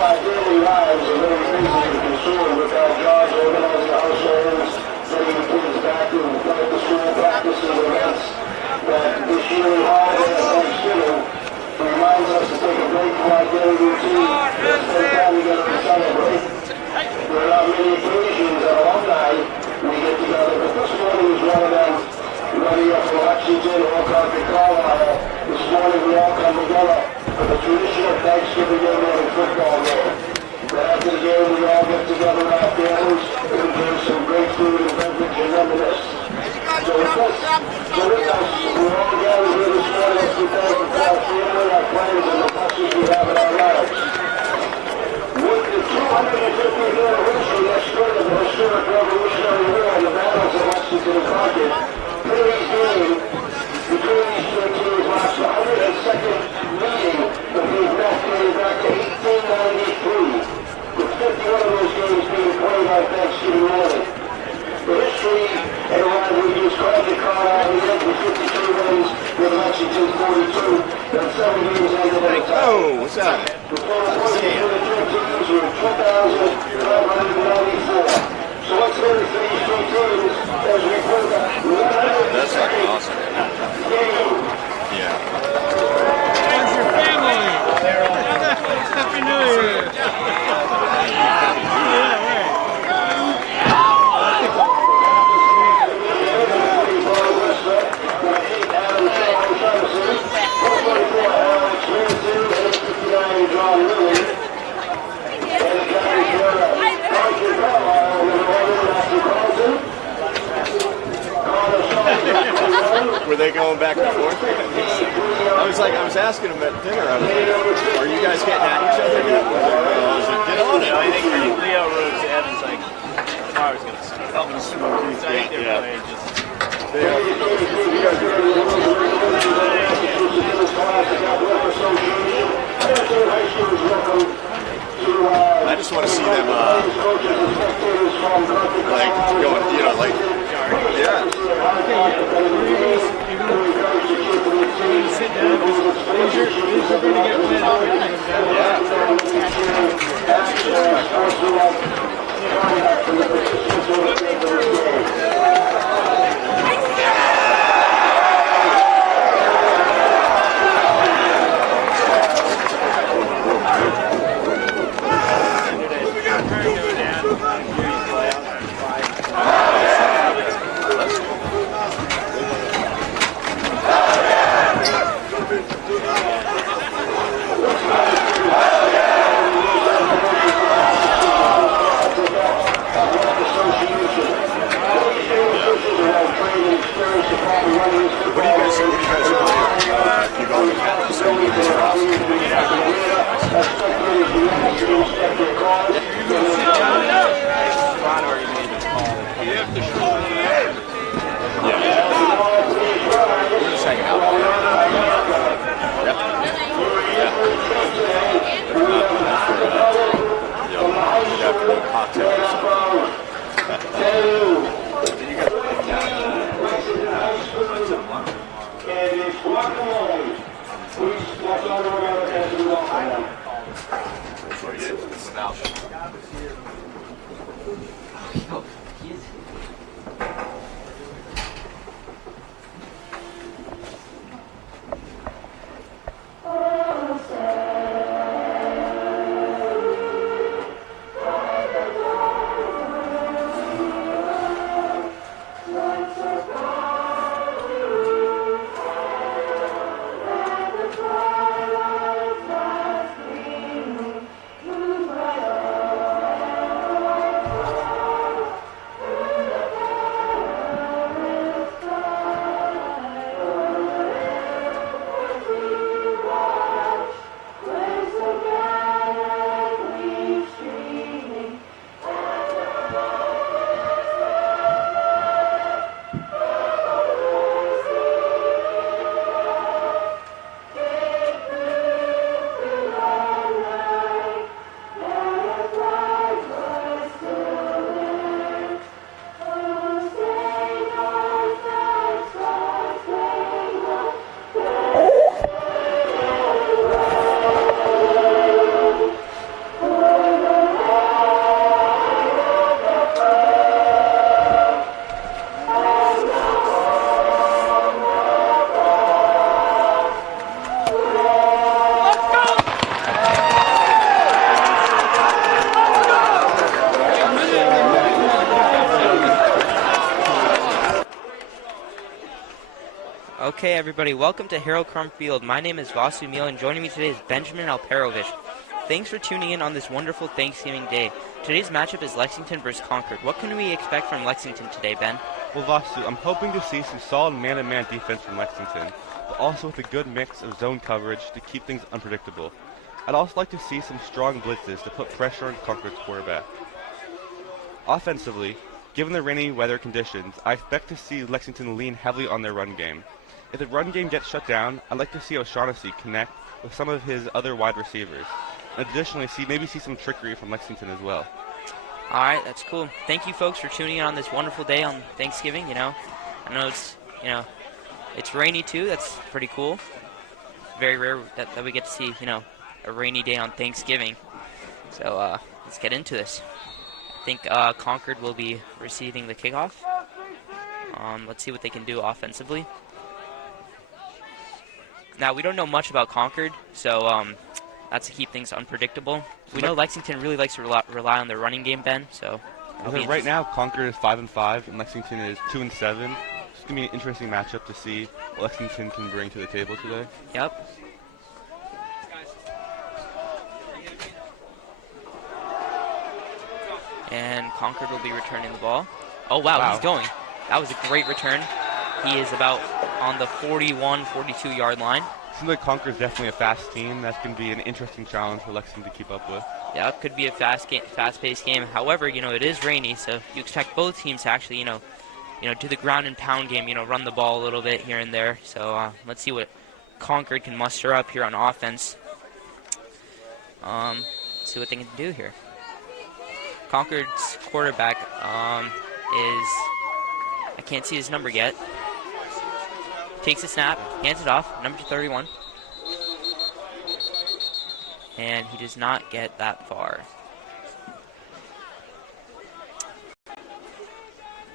our daily lives are very busy and consumed with our jobs, organizing households, getting the kids back to school practices, events, that this yearly holiday of Thanksgiving reminds us to take a break from our daily routine and spend time together to celebrate. There are not many occasions that alumni we get together, but this morning is one of them. Whether you're from Lexington or Concord-Carlisle, this morning we all come together for the traditional Thanksgiving Day morning football game. But after the game, we all get together with our families and enjoy some great food and beverage and reminisce. So with us, we're all gathered here this morning to thank our family, our friends, and the blessings we have in our lives. With the 250th anniversary next spring of the historic Revolutionary War and the battles of Lexington and Concord, today's game between these two teams marks the 102nd meeting that they've met dating back to 1893, with 51 of those games being played on Thanksgiving morning. The history and rivalry is Concord-Carlisle begins with 52 wins, with Lexington 42, and 7 games ended at a tie. Oh, what's that? The total points for the two teams were 2,594. So let's hear it for these two teams as we put the 102nd That's fucking awesome. game. Yeah. How's your family? Happy New Year. Were they going back and forth? I was asking them at dinner, I was like, are you guys getting at each other yet? I was like, get on it. I think Leo rose Evans like, I was going to help him smoke. So I think they're playing just... I just want to see them, like, going, you know, like, yeah. Sit down. You're going to get Okay, everybody, welcome to Harold Crumb Field. My name is Vasu Meal, and joining me today is Benjamin Alperovich. Thanks for tuning in on this wonderful Thanksgiving day. Today's matchup is Lexington versus Concord. What can we expect from Lexington today, Ben? Well, Vasu, I'm hoping to see some solid man-to-man defense from Lexington, but also with a good mix of zone coverage to keep things unpredictable. I'd also like to see some strong blitzes to put pressure on Concord's quarterback. Offensively, given the rainy weather conditions, I expect to see Lexington lean heavily on their run game. If the run game gets shut down, I'd like to see O'Shaughnessy connect with some of his other wide receivers. And additionally, maybe see some trickery from Lexington as well. All right, that's cool. Thank you, folks, for tuning in on this wonderful day on Thanksgiving. I know it's rainy too. That's pretty cool. Very rare that we get to see a rainy day on Thanksgiving. So let's get into this. I think Concord will be receiving the kickoff. Let's see what they can do offensively. Now, we don't know much about Concord, so that's to keep things unpredictable. We know Lexington really likes to rely on their running game, Ben. So right now, Concord is 5-5, and Lexington is 2-7. It's going to be an interesting matchup to see what Lexington can bring to the table today. Yep. And Concord will be returning the ball. Oh, wow, he's going. That was a great return. He is about on the 41, 42-yard line. Seems like Concord's definitely a fast team. That's going to be an interesting challenge for Lexington to keep up with. Yeah, it could be a fast-paced game. However, it is rainy, so you expect both teams to actually, do the ground and pound game, run the ball a little bit here and there. So let's see what Concord can muster up here on offense. See what they can do here. Concord's quarterback I can't see his number yet. Takes a snap, hands it off, number 31. And he does not get that far.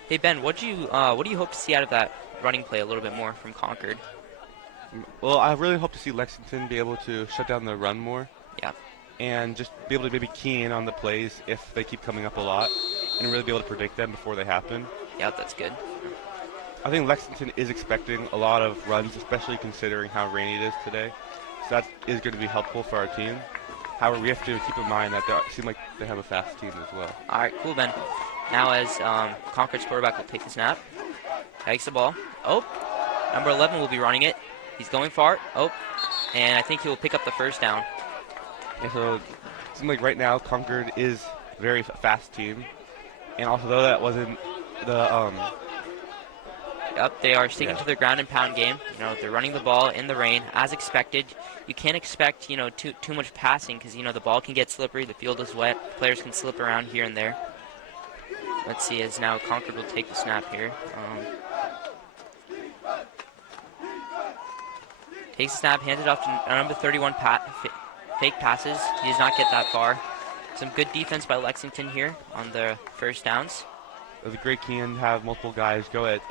Hey Ben, what do you hope to see out of that running play a little bit more from Concord? Well, I really hope to see Lexington be able to shut down the run more. Yeah. And just be able to maybe key in on the plays if they keep coming up a lot and really be able to predict them before they happen. Yeah, that's good. I think Lexington is expecting a lot of runs, especially considering how rainy it is today. So that is going to be helpful for our team. However, we have to keep in mind that they seem like they have a fast team as well. All right, cool, Ben. Now as Concord's quarterback will take the snap. Takes the ball. Oh, number 11 will be running it. He's going far. Oh, and I think he will pick up the first down. Yeah, so it seems like right now Concord is a very fast team. And also, though that wasn't the Yep, they are sticking to their ground and pound game. They're running the ball in the rain as expected. You can't expect too much passing because the ball can get slippery. The field is wet. Players can slip around here and there. Let's see as now Concord will take the snap here. Takes the snap, hands it off to number 31. Fake passes. He does not get that far. Some good defense by Lexington here on the first downs. It was a great key in to have multiple guys go at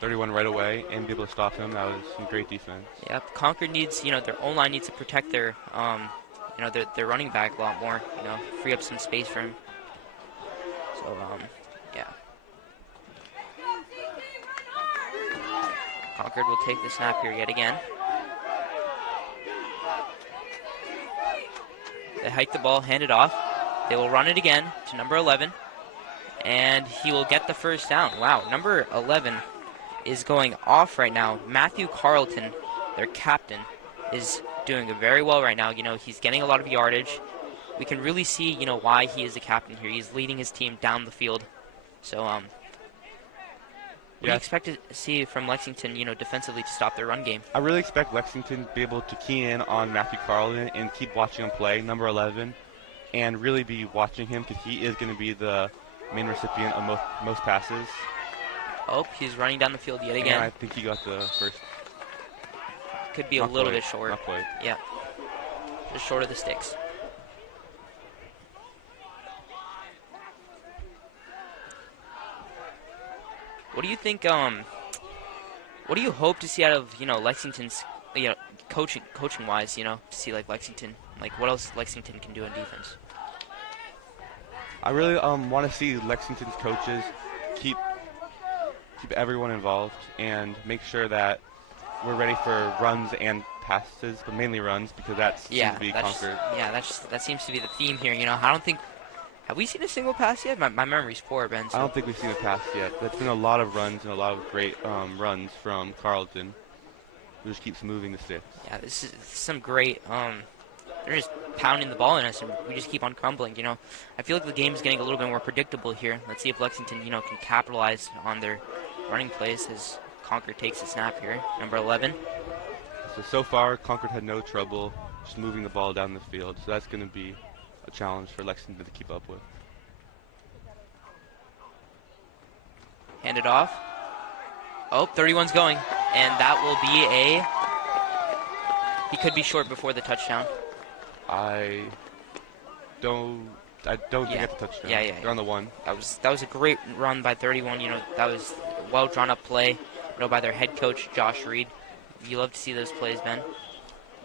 31 right away and be able to stop him. That was some great defense. Yep, Concord needs, their O-line needs to protect their, their running back a lot more. Free up some space for him. So, yeah. Concord will take the snap here yet again. They hike the ball, hand it off. They will run it again to number 11. And he will get the first down. Wow, number 11 is going off right now. Matthew Carlton, their captain, is doing very well right now. He's getting a lot of yardage. We can really see, why he is the captain here. He's leading his team down the field. So, what do you expect to see from Lexington, defensively to stop their run game? I really expect Lexington to be able to key in on Matthew Carlton and keep watching him play, number 11, and really be watching him because he is going to be the main recipient of most passes. Oh, he's running down the field yet again. And I think he got the first. Could be a little bit short. Not quite. Yeah. Just short of the sticks. What do you think, what do you hope to see out of, Lexington's, coaching-wise, to see, Lexington, what else Lexington can do on defense? I really want to see Lexington's coaches keep everyone involved and make sure that we're ready for runs and passes, but mainly runs because that seems to be Concord. That seems to be the theme here. You know, I don't think. Have we seen a single pass yet? My memory's poor, Ben. So. I don't think we've seen a pass yet. There's been a lot of runs and a lot of great runs from Carleton, who just keeps moving the sticks. Yeah, this is some great. They're just pounding the ball in us, and we just keep on crumbling. You know, I feel like the game is getting a little bit more predictable here. Let's see if Lexington, you know, can capitalize on their running plays as Concord takes a snap here. Number 11. So far, Concord had no trouble just moving the ball down the field, so that's going to be a challenge for Lexington to keep up with. Hand it off. Oh, 31's going, and that will be a. He could be short before the touchdown. I don't think it's a touchdown. Yeah. They're on the 1. That was a great run by 31. You know, that was a well drawn up play, you know, by their head coach Josh Reed. You love to see those plays, Ben.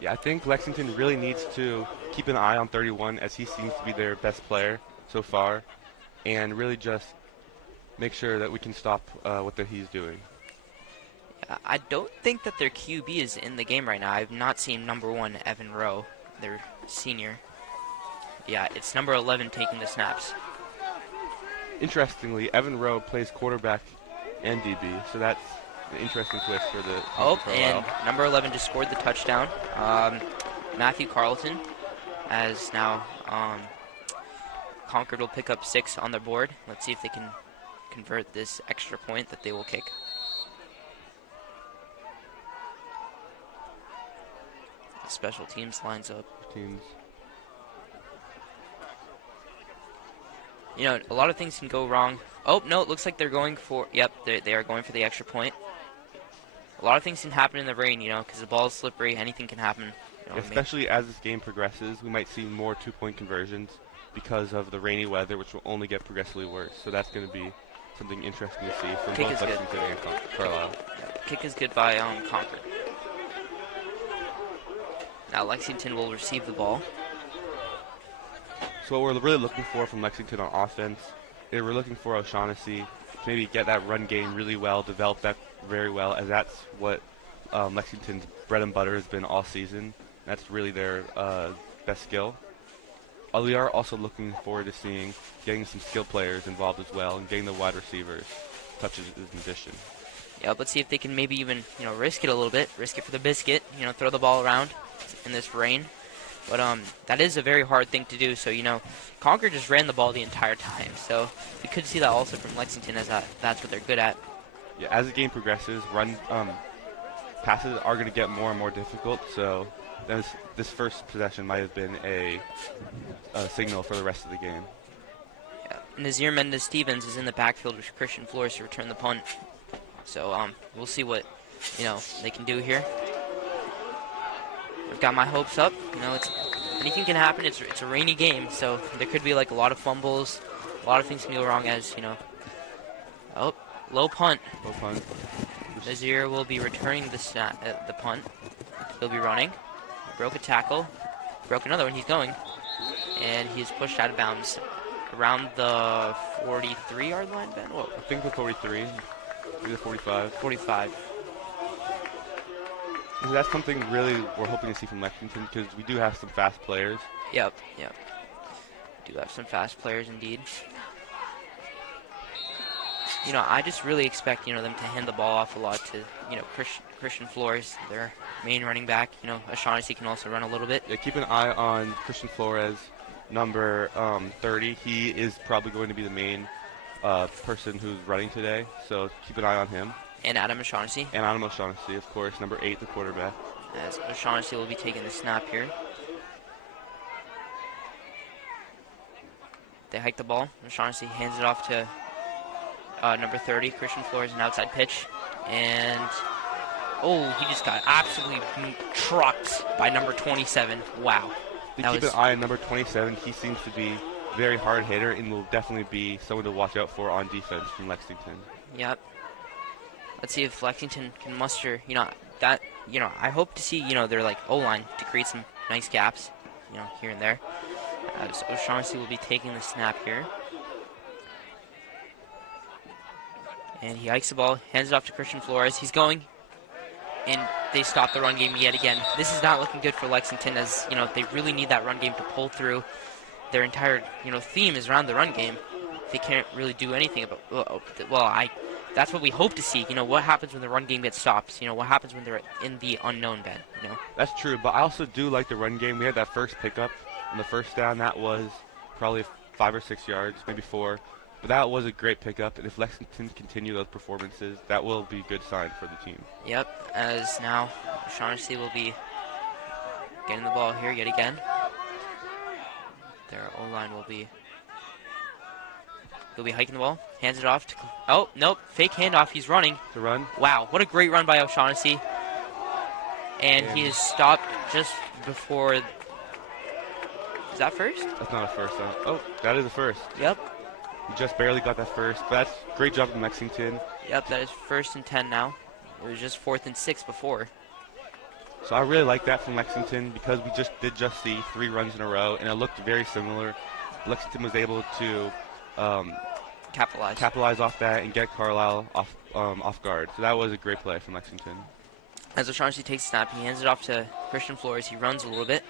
Yeah, I think Lexington really needs to keep an eye on 31 as he seems to be their best player so far, and really just make sure that we can stop what he's doing. I don't think that their QB is in the game right now. I've not seen number 1, Evan Rowe, their senior. Yeah, it's number 11 taking the snaps. Interestingly, Evan Rowe plays quarterback and DB, so that's an interesting twist for the and number 11 just scored the touchdown. Matthew Carleton, as now Concord will pick up 6 on their board. Let's see if they can convert this extra point that they will kick. The special teams lines up. You know, a lot of things can go wrong. Oh, no, it looks like they're going for, yep, they are going for the extra point. A lot of things can happen in the rain, you know, because the ball is slippery. Anything can happen. You know, especially as this game progresses, we might see more 2-point conversions because of the rainy weather, which will only get progressively worse. So that's going to be something interesting to see from both Lexington and Carlisle. Yeah, kick is good by Concord. Now Lexington will receive the ball. So what we're really looking for from Lexington on offense is we're looking for O'Shaughnessy to maybe get that run game really well, develop that very well, as that's what Lexington's bread and butter has been all season. That's really their best skill. We are also looking forward to getting some skill players involved as well, and getting the wide receivers touches in addition. Yeah, let's see if they can maybe even, you know, risk it a little bit, risk it for the biscuit, you know, throw the ball around in this rain. But that is a very hard thing to do. So, you know, Concord just ran the ball the entire time. So we could see that also from Lexington, as that's what they're good at. Yeah, as the game progresses, passes are going to get more and more difficult. So this first possession might have been a signal for the rest of the game. Yeah. Nazir Mendez-Stevens is in the backfield with Christian Flores to return the punt. So we'll see what, you know, they can do here. I've got my hopes up. You know, anything can happen. It's a rainy game, so there could be like a lot of fumbles, a lot of things can go wrong. As you know, low punt. Low punt. Nazir will be returning the punt. He'll be running. Broke a tackle. Broke another one. He's going, and he's pushed out of bounds around the 43-yard line. Ben, whoa. I think the 43, maybe the 45. 45. That's something really we're hoping to see from Lexington, because we do have some fast players. Yep. Do have some fast players indeed. You know, I just really expect, you know, them to hand the ball off a lot to, you know, Christian Flores, their main running back. You know, O'Shaughnessy can also run a little bit. Yeah, keep an eye on Christian Flores, number 30. He is probably going to be the main person who's running today, so keep an eye on him. And Adam O'Shaughnessy. And Adam O'Shaughnessy, of course, number 8, the quarterback. As O'Shaughnessy will be taking the snap here. They hike the ball. O'Shaughnessy hands it off to number 30, Christian Flores, an outside pitch. And, he just got absolutely trucked by number 27. Wow. Keep an eye on number 27. He seems to be a very hard hitter and will definitely be someone to watch out for on defense from Lexington. Yep. Let's see if Lexington can muster, I hope to see, their O-line to create some nice gaps, here and there. So O'Shaughnessy will be taking the snap here. And he hikes the ball, hands it off to Christian Flores. He's going. and they stop the run game yet again. This is not looking good for Lexington, as they really need that run game to pull through. Their entire theme is around the run game. They can't really do anything about. That's what we hope to see. What happens when the run game gets stopped? What happens when they're in the unknown, Ben? That's true, but I also do like the run game. We had that first pickup on the first down. That was probably 5 or 6 yards, maybe 4. But that was a great pickup, and if Lexington continue those performances, that will be a good sign for the team. Yep, as now O'Shaughnessy will be getting the ball here yet again. Their O-line will be... He'll be hiking the ball, hands it off to... Oh, nope, fake handoff, he's running. The run. Wow, what a great run by O'Shaughnessy. And he is stopped just before... Is that first? That's not a first. Oh, that is a first. Yep. He just barely got that first, but that's great job from Lexington. Yep, that is 1st and 10 now. It was just 4th and 6 before. So I really like that from Lexington because we did see 3 runs in a row, and it looked very similar. Lexington was able to capitalize off that and get Carlisle off guard. So that was a great play from Lexington. As O'Shaughnessy takes the snap, he hands it off to Christian Flores. He runs a little bit,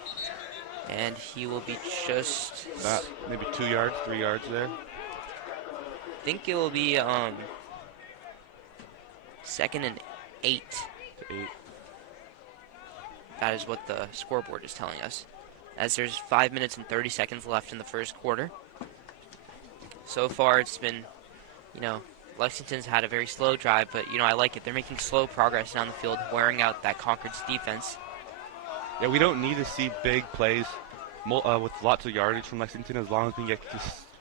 and he will be just maybe 2 yards, 3 yards there. I think it will be 2nd and 8. To 8. That is what the scoreboard is telling us. As there's 5 minutes and 30 seconds left in the first quarter. So far, it's been, Lexington's had a very slow drive, but, I like it. They're making slow progress down the field, wearing out that Concord's defense. Yeah, we don't need to see big plays with lots of yardage from Lexington. As long as we can get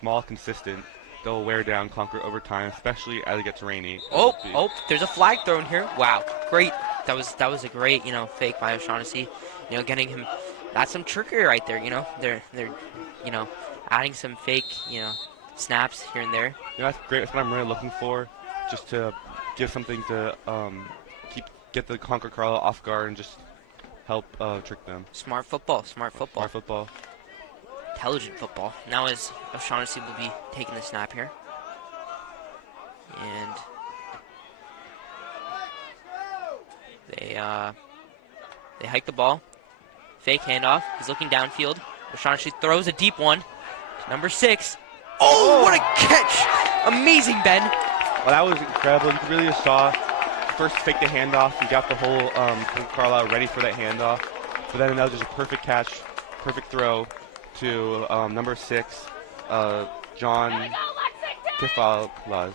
small, consistent, they'll wear down Concord over time, especially as it gets rainy. Oh, there's a flag thrown here. Wow, great. That was a great, fake by O'Shaughnessy. Getting him. That's some trickery right there. They're adding some fake, snaps here and there. Yeah, that's great. That's what I'm really looking for, just to give something to get the Concord-Carlisle off guard and just help trick them. Smart football. Intelligent football. Now as O'Shaughnessy will be taking the snap here. And they hike the ball. Fake handoff. He's looking downfield. O'Shaughnessy throws a deep one to number 6. Oh, what a catch! Amazing, Ben. Well, that was incredible. You really saw first fake the handoff. You got the whole Carlisle ready for that handoff. But then that was just a perfect catch, perfect throw to number 6, John Kiffalas.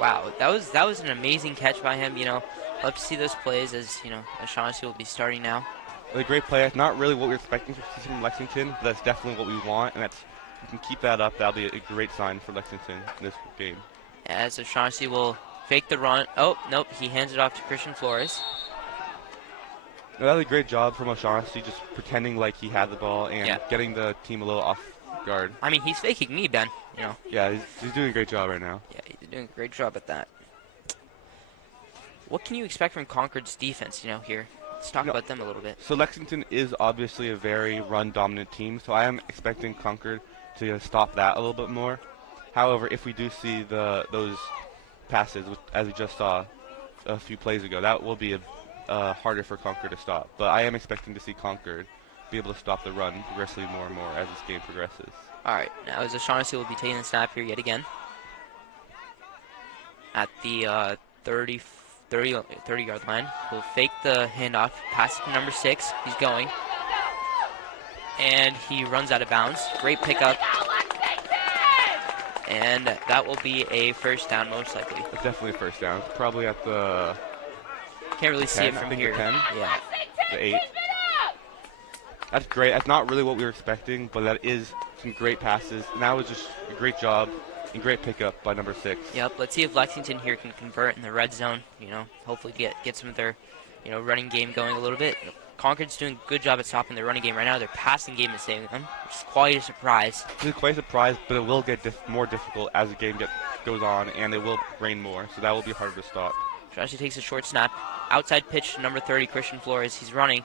Wow, that was an amazing catch by him. Love to see those plays as O'Shaughnessy will be starting now. A great play. It's not really what we're expecting from Lexington, but that's definitely what we want, and if we can keep that up, that'll be a great sign for Lexington in this game. As O'Shaughnessy will fake the run. Oh, nope, he hands it off to Christian Flores. That was a great job from O'Shaughnessy, just pretending like he had the ball and getting the team a little off guard. I mean, he's faking me, Ben. Yeah, he's doing a great job right now. Yeah, he's doing a great job at that. What can you expect from Concord's defense, here? Let's talk about them a little bit. So Lexington is obviously a very run-dominant team, so I am expecting Concord to stop that a little bit more. However, if we do see those passes, as we just saw a few plays ago, that will be harder for Concord to stop. But I am expecting to see Concord be able to stop the run progressively more and more as this game progresses. All right, now as O'Shaughnessy will be taking the snap here yet again at the 30-yard line. He'll fake the handoff, pass it to number 6. He's going, and he runs out of bounds. Great pickup, and that will be a first down most likely. It's definitely a first down. Probably at the can't really 10, see it from here. The 10, yeah, the 8. That's great. That's not really what we were expecting, but that is some great passes. And that was just a great job and great pickup by number 6. Yep. Let's see if Lexington here can convert in the red zone. Hopefully get some of their, running game going a little bit. Concord's doing a good job at stopping their running game right now. Their passing game is saving them, which is quite a surprise. It's quite a surprise, but it will get more difficult as the game goes on, and it will rain more, so that will be harder to stop. Joshua takes a short snap. Outside pitch to number 30, Christian Flores. He's running.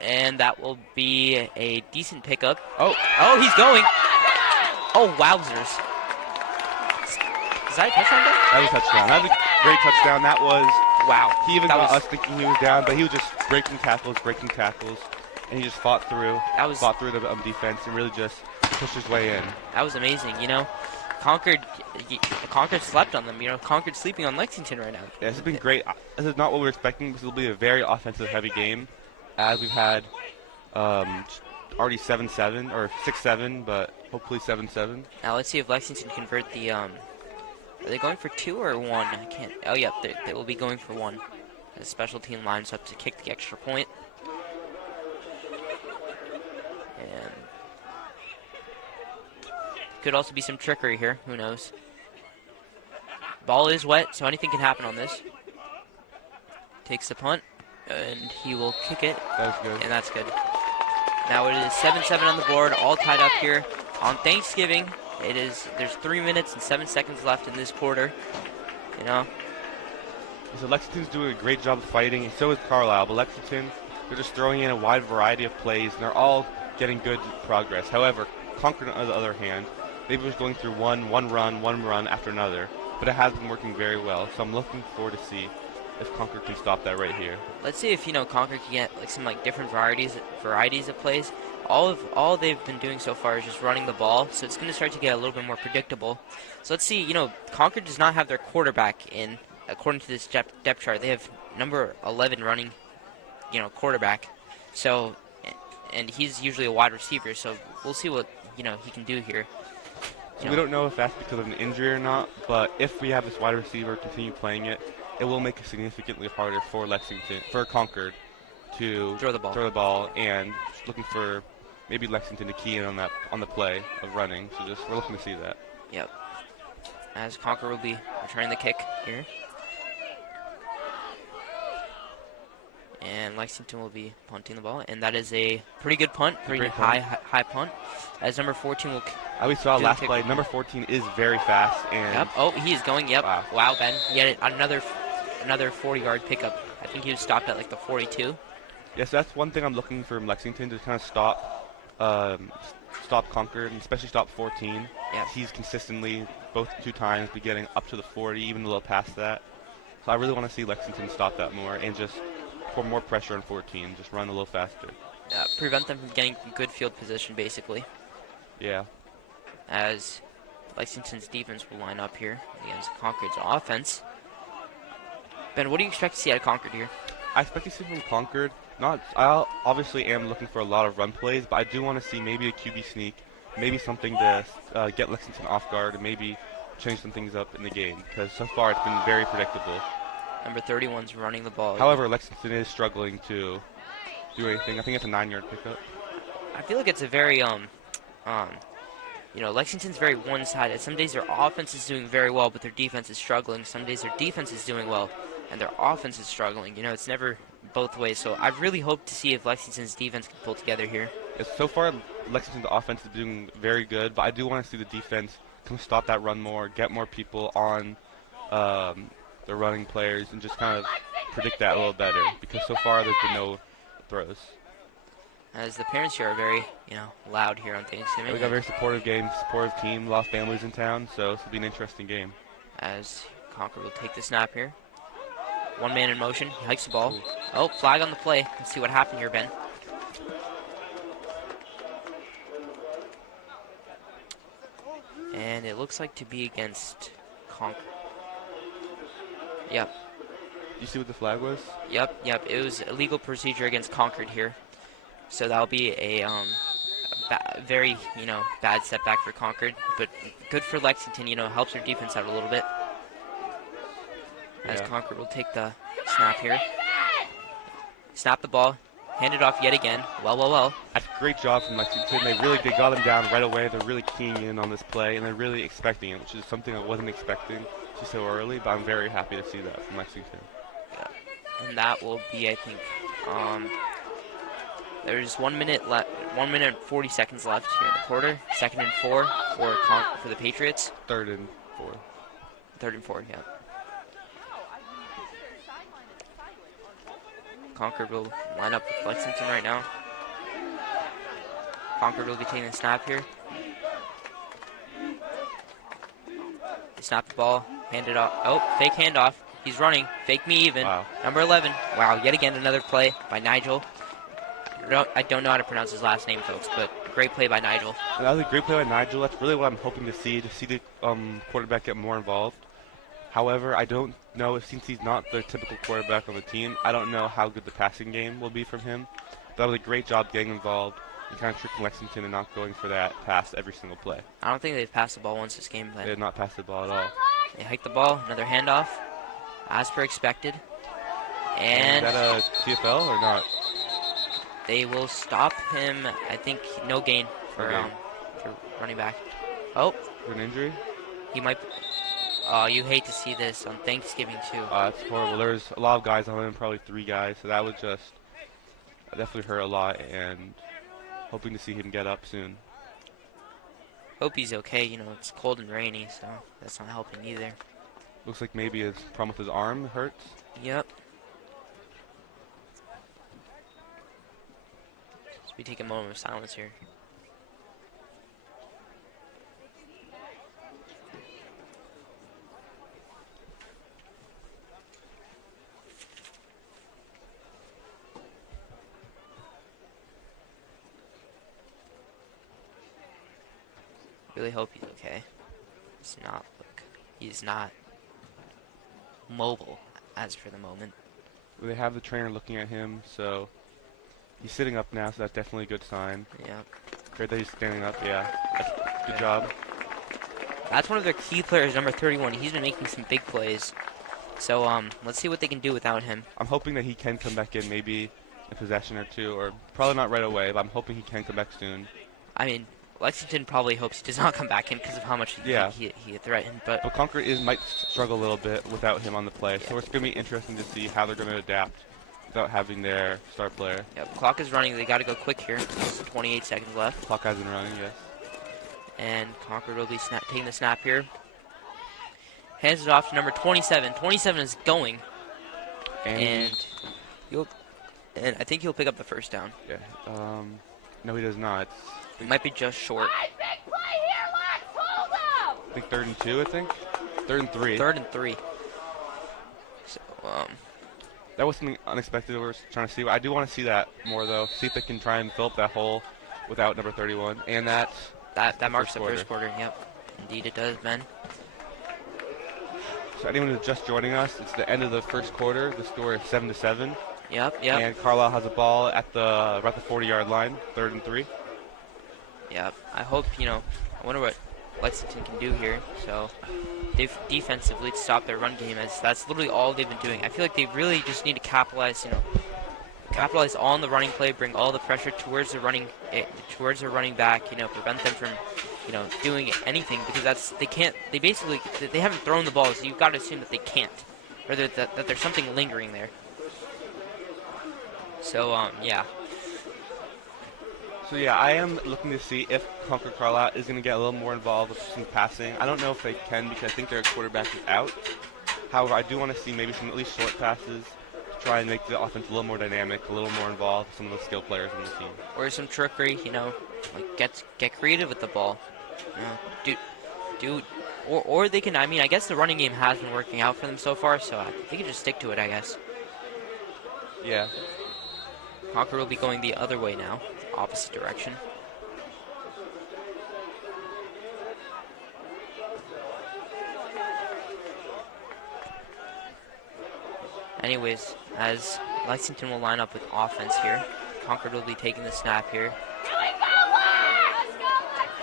And that will be a decent pickup. Oh, he's going. Oh, wowzers. Is that a touchdown? That was a touchdown. That was a great touchdown. That was Wow. He even that got was, us thinking he was down, but he was just breaking tackles, and he just fought through the defense and really just pushed his way in. That was amazing, you know. Concord slept on them, you know. Concord sleeping on Lexington right now. Yeah, this has been great. This is not what we were expecting. This will be a very offensive-heavy game, as we've had already 7-7 or 6-7, but hopefully 7-7. Now let's see if Lexington convert the. Are they going for 2 or 1? I can't. Oh, yeah, they will be going for 1. The special team lines up to kick the extra point. And could also be some trickery here. Who knows? Ball is wet, so anything can happen on this. Takes the punt, and he will kick it. That's good. And that's good. Now it is 7-7 on the board, all tied up here on Thanksgiving. There's 3 minutes and 7 seconds left in this quarter. You know. So Lexington's doing a great job of fighting, and so is Carlisle. But Lexington, they're just throwing in a wide variety of plays, and they're all getting good progress. However, Concord, on the other hand, they've been going through one run after another, but it has been working very well. So I'm looking forward to see if Concord can stop that right here. Let's see if Concord can get like some different varieties of plays. All they've been doing so far is just running the ball, so it's going to start to get a little bit more predictable. So let's see. Concord does not have their quarterback in, according to this depth chart. They have number 11 running, quarterback. So, and he's usually a wide receiver. So we'll see what he can do here. So we don't know if that's because of an injury or not, but if we have this wide receiver continue playing it, it will make it significantly harder for Concord to throw the ball, and looking for maybe Lexington to key in on the play of running. So we're looking to see that. Yep. As Concord will be returning the kick here. And Lexington will be punting the ball, and that is a pretty good punt, pretty high punt. As number 14 will. We saw last play. Number 14 is very fast, and yep. Oh, he is going. Yep. Wow, Ben. He had another 40-yard pickup. I think he was stopped at the 42. Yes, that's one thing I'm looking for from Lexington to kind of stop Concord, and especially stop 14. Yeah. He's consistently both 2 times be getting up to the 40, even a little past that. So I really want to see Lexington stop that more and just put more pressure on 14, just run a little faster. Prevent them from getting good field position, basically. Yeah. As Lexington's defense will line up here against Concord's offense. Ben, what do you expect to see out of Concord here? I expect to see from Concord. I obviously am looking for a lot of run plays, but I do want to see maybe a QB sneak, maybe something to get Lexington off guard, and maybe change some things up in the game, because so far it's been very predictable. Number 31's running the ball. However, Lexington is struggling to do anything. I think it's a 9-yard pickup. I feel like it's a very Lexington's very one-sided. Some days their offense is doing very well, but their defense is struggling. Some days their defense is doing well, and their offense is struggling. It's never both ways. So I really hope to see if Lexington's defense can pull together here. So far, Lexington's offense is doing very good, but I do want to see the defense come stop that run more, get more people on the running players, and just kind of predict that a little better, because so far there's been no throws. As the parents here are very, loud here on Thanksgiving. We got a very supportive team, a lot of families in town, so this will be an interesting game. As Concord will take the snap here. One man in motion, he hikes the ball. Ooh. Oh, flag on the play. Let's see what happened here, Ben. And it looks like to be against Concord. Yep. You see what the flag was? Yep. It was illegal procedure against Concord here. So that'll be a very, bad setback for Concord. But good for Lexington, helps their defense out a little bit. As Concord will take the snap here. Snap the ball. Hand it off yet again. Well. That's a great job from Lexington. They got him down right away. They're really keying in on this play, and they're really expecting it, which is something I wasn't expecting so early, but I'm very happy to see that from Lexington. Yeah. And that will be, I think, there's 1 minute left, 1 minute and 40 seconds left here in the quarter. 2nd and 4 for the Patriots. 3rd and 4. 3rd and 4, yeah. Concord will line up with Lexington right now. Concord will be taking the snap here. They snap the ball, hand it off. Oh, fake handoff. He's running. Fake me even. Wow. Number 11. Wow, yet again another play by Nigel. I don't know how to pronounce his last name, folks, but great play by Nigel. That was a great play by Nigel. That's really what I'm hoping to see the quarterback get more involved. However, I don't know, since he's not the typical quarterback on the team, I don't know how good the passing game will be from him. But that was a great job getting involved and kind of tricking Lexington and not going for that pass every single play. I don't think they've passed the ball once this game. They did not pass the ball at all. They hiked the ball. Another handoff, as per expected. And is that a TFL or not? They will stop him. I think no gain for running back. Oh, For an injury? he might. Oh, you hate to see this on Thanksgiving too. That's horrible. There's a lot of guys on him, probably 3 guys, so that would just definitely hurt a lot, and hoping to see him get up soon. Hope he's okay. You know, it's cold and rainy, so that's not helping either. Looks like maybe his problem with his arm hurts. Yep. So we take a moment of silence here. Really hope he's okay. He's not mobile as for the moment. Well, they have the trainer looking at him, so he's sitting up now, so that's definitely a good sign. Yeah. Great that he's standing up, yeah. Good job. That's one of their key players, number 31. He's been making some big plays. So let's see what they can do without him. I'm hoping that he can come back in maybe in possession or 2, or probably not right away, but I'm hoping he can come back soon. I mean, Lexington probably hopes he does not come back in because of how much he threatened. But Concord might struggle a little bit without him on the play, so it's going to be interesting to see how they're going to adapt without having their star player. Yep, clock is running. They got to go quick here. There's 28 seconds left. Clock hasn't running, yes. And Concord will be taking the snap here. Hands it off to number 27. 27 is going. And I think he'll pick up the first down. Yeah. No, he does not. It might be just short. I think 3rd and 2, I think. 3rd and 3. 3rd and 3. So, that was something unexpected we were trying to see. I do want to see that more, though. See if they can try and fill up that hole without number 31. And that marks the first quarter. Yep. Indeed it does, Ben. So anyone who's just joining us, it's the end of the first quarter. The score is 7-7. Yep. And Carlisle has a ball at the 40-yard line, 3rd and 3. Yep. I hope, I wonder what Lexington can do here. So, defensively to stop their run game, as that's literally all they've been doing. I feel like they really just need to capitalize on the running play, bring all the pressure towards the running back, prevent them from, doing anything, because they haven't thrown the ball, so you've got to assume that they can't, or that there's something lingering there. So, yeah. So yeah, I am looking to see if Concord-Carlisle is going to get a little more involved with some passing. I don't know if they can, because I think their quarterback is out. However, I do want to see maybe some at least short passes to try and make the offense a little more dynamic, a little more involved with some of the skill players on the team. Or some trickery, like get creative with the ball. Or they can. I mean, I guess the running game has been working out for them so far, so they can just stick to it, I guess. Yeah. Concord will be going the other way now, opposite direction. Anyways, as Lexington will line up with offense here, Concord will be taking the snap here.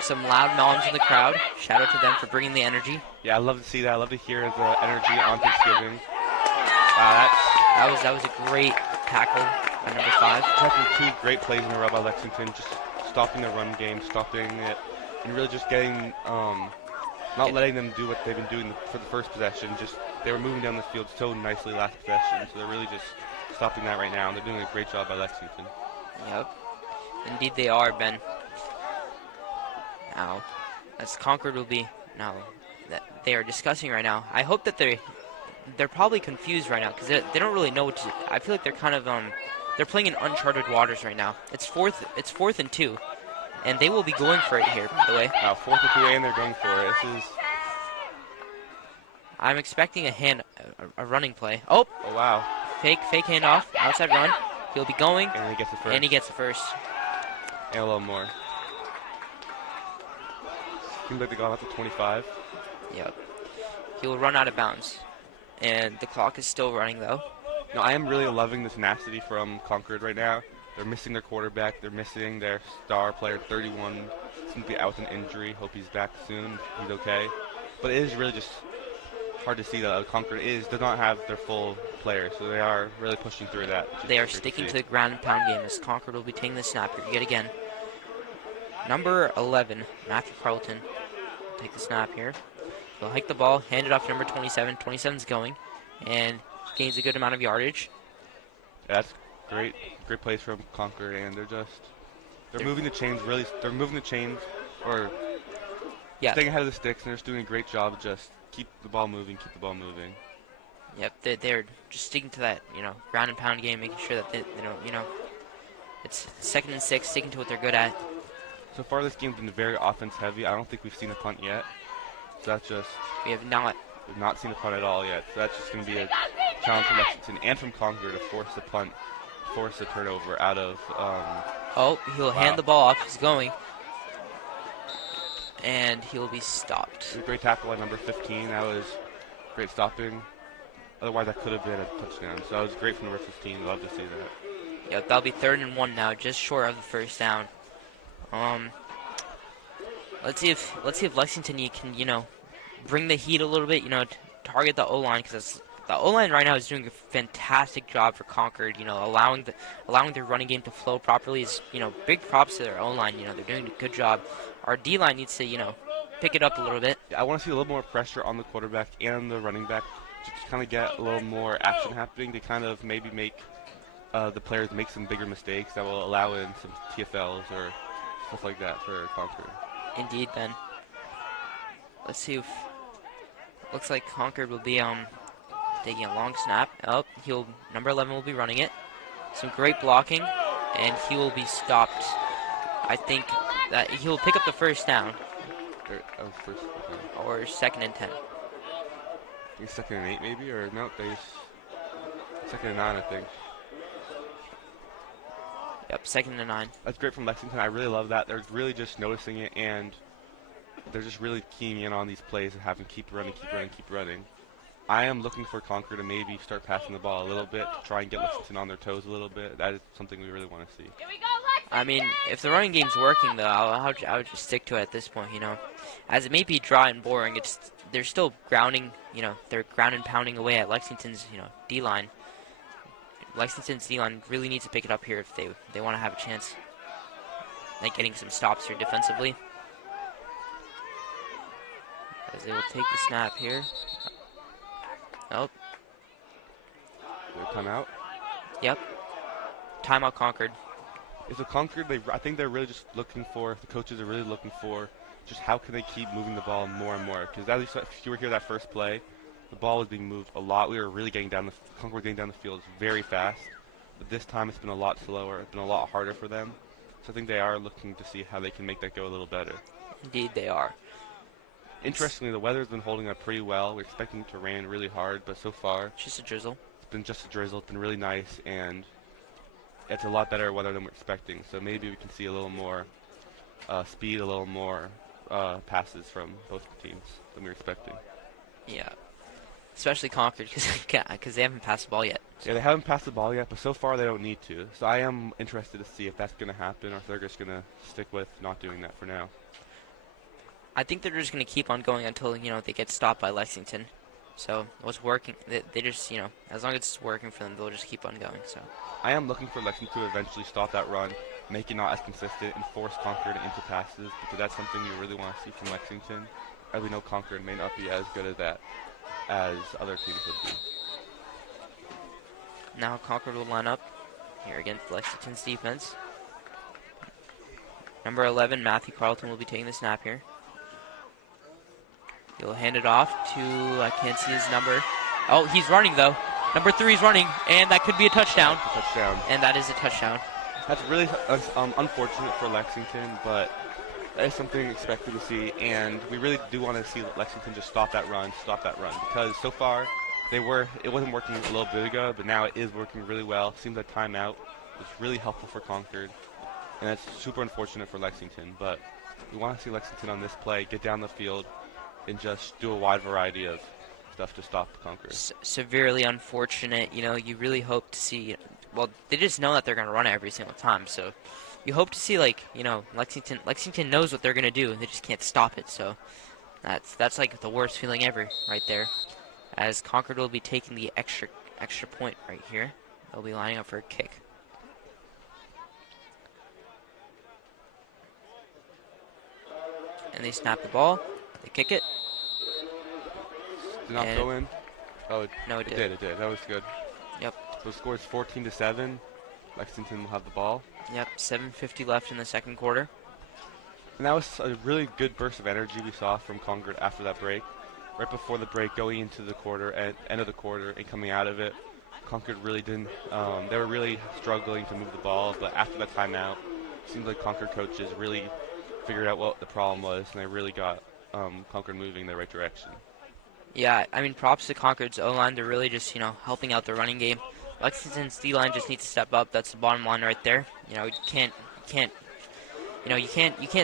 Some loud moms in the crowd. Shout out to them for bringing the energy. Yeah, I love to see that. I love to hear the energy on Thanksgiving. That was a great tackle by number 5. Definitely 2 great plays in a row by Lexington, just stopping the run game, stopping it, and really just getting, not letting them do what they've been doing for the first possession. Just they were moving down the field so nicely last possession, so they're really just stopping that right now, and they're doing a great job by Lexington. Yep, indeed they are, Ben. Now, as Concord will be that they are discussing right now. I hope that they're probably confused right now because they don't really know what to do. I feel like they're kind of they're playing in uncharted waters right now. It's 4th and 2, and they will be going for it here. By the way, 4th and 2, and they're going for it. I'm expecting a running play. Oh, Oh, wow. fake handoff, outside run. He'll be going, And he gets the first. and he gets the first. And a little more. Seems like they got out to 25. Yep. He will run out of bounds. And the clock is still running, though. No, I am really loving the tenacity from Concord right now. They're missing their quarterback. They're missing their star player, 31. Seems to be out with an injury. Hope he's back soon. He's okay. But it is really just hard to see that Concord does not have their full players, so they are really pushing through that. They are sticking to the ground and pound game as Concord will be taking the snap here yet again. Number 11, Matthew Carlton, will take the snap here. He'll hike the ball, hand it off to number 27. 27's going, and gains a good amount of yardage. Yeah, that's great plays from Concord, and they're moving the chains really. They're moving the chains, or staying ahead of the sticks, and they're just doing a great job. Just keep the ball moving, keep the ball moving. Yep, they're just sticking to that, ground and pound game, making sure that they don't, it's 2nd and 6, sticking to what they're good at. So far, this game's been very offense heavy. I don't think we've seen a punt yet. So that's just We have not. we've not seen a punt at all yet. So that's just going to be a challenge from Lexington and from Concord to force the punt, force the turnover out of. Oh, he'll hand the ball off. He's going. And he'll be stopped. A great tackle by number 15. That was great stopping. Otherwise, that could have been a touchdown. So that was great from number 15. Love to see that. Yep, that'll be 3rd and 1 now, just short of the first down. Let's see if Lexington can bring the heat a little bit. Target the O-line, because the O-line right now is doing a fantastic job for Concord. Allowing their running game to flow properly is big props to their O-line. They're doing a good job. Our D-line needs to pick it up a little bit. I want to see a little more pressure on the quarterback and the running back, just to kind of get a little more action happening, to kind of maybe make the players make some bigger mistakes that will allow in some TFLs or stuff like that for Concord. Indeed, Ben. Let's see if looks like Concord will be taking a long snap. Oh, number 11 will be running it. Some great blocking, and he will be stopped. I think that he'll pick up the first down. Or 2nd and 10. I think 2nd and 8 maybe, or no, 2nd and 9 I think. Yep, 2nd and 9. That's great from Lexington. I really love that. They're really just noticing it, and they're just really keying in on these plays and having keep running. I am looking for Concord to maybe start passing the ball a little bit to try and get Lexington on their toes a little bit. That is something we really want to see. I mean, if the running game's working, though, I would just stick to it at this point, As it may be dry and boring, they're still grounding, they're ground and pounding away at Lexington's, D-line. Lexington's D-line really needs to pick it up here if they want to have a chance at getting some stops here defensively. As they will take the snap here. Oh. Timeout? Yep. Timeout Concord. It's a Concord, I think they're really just looking for, the coaches are really looking for, just how can they keep moving the ball more and more. Because if you were here that first play, the ball was being moved a lot. We were really Concord getting down the field very fast. But this time it's been a lot slower. It's been a lot harder for them. So I think they are looking to see how they can make that go a little better. Indeed they are. Interestingly, the weather's been holding up pretty well. We're expecting it to rain really hard, but so far just a drizzle. It's been just a drizzle. It's been really nice, and it's a lot better weather than we're expecting. So maybe we can see a little more speed, a little more passes from both teams than we were expecting. Yeah. Especially Concord, because they haven't passed the ball yet. Yeah, they haven't passed the ball yet, but so far they don't need to. So I am interested to see if that's going to happen, or if they're just going to stick with not doing that for now. I think they're just going to keep on going until, they get stopped by Lexington. So what's working, they just, as long as it's working for them, they'll just keep on going. So I am looking for Lexington to eventually stop that run, make it not as consistent, and force Concord into passes, because that's something you really want to see from Lexington. As we know, Concord may not be as good at that as other teams would be. Now Concord will line up here against Lexington's defense. Number 11, Matthew Carlton, will be taking the snap here. He'll hand it off to, I can't see his number. Oh, he's running though. Number 3 is running, and that could be a touchdown. Touchdown. And that is a touchdown. That's really unfortunate for Lexington, but That is something expected to see, and we really do want to see Lexington just stop that run, because so far it wasn't working a little bit ago, but now it is working really well. Seems like timeout was really helpful for Concord, and that's super unfortunate for Lexington, but we want to see Lexington on this play get down the field and just do a wide variety of stuff to stop Concord. Severely unfortunate. You know, you really hope to see. Well, they just know that they're going to run it every single time, so you hope to see, like, you know, Lexington knows what they're going to do, and they just can't stop it. So that's like the worst feeling ever right there. As Concord will be taking the extra point right here. They'll be lining up for a kick. And they snap the ball. They kick it. Did not go in? Oh, no, it did. It did. That was good. Yep. So the score is 14-7. Lexington will have the ball. Yep, 7:50 left in the second quarter. And that was a really good burst of energy we saw from Concord after that break. Right before the break, going into the quarter, and end of the quarter, and coming out of it, Concord really didn't. They were really struggling to move the ball, but after that timeout, it seems like Concord coaches really figured out what the problem was, and they really got Concord moving in the right direction. Yeah, I mean, props to Concord's O-line. They're really just, you know, helping out the running game. Lexington's D-line just needs to step up. That's the bottom line right there. You know, you can't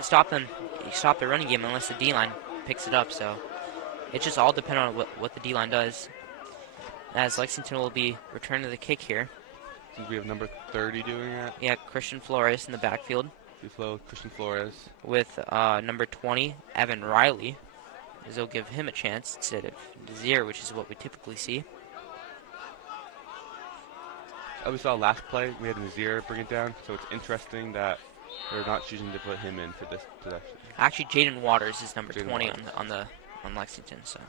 stop them. You stop the running game unless the D-line picks it up. So it just all depends on what the D-line does. As Lexington will be returning the kick here. I think we have number 30 doing that. Yeah, Christian Flores in the backfield. Christian Flores. With number 20, Evan Riley. As they'll give him a chance instead of Desir, which is what we typically see. We saw last play, we had Nazir bring it down, so it's interesting that they're not choosing to put him in for this possession. Actually, Jaden Waters is number 20 on Lexington, so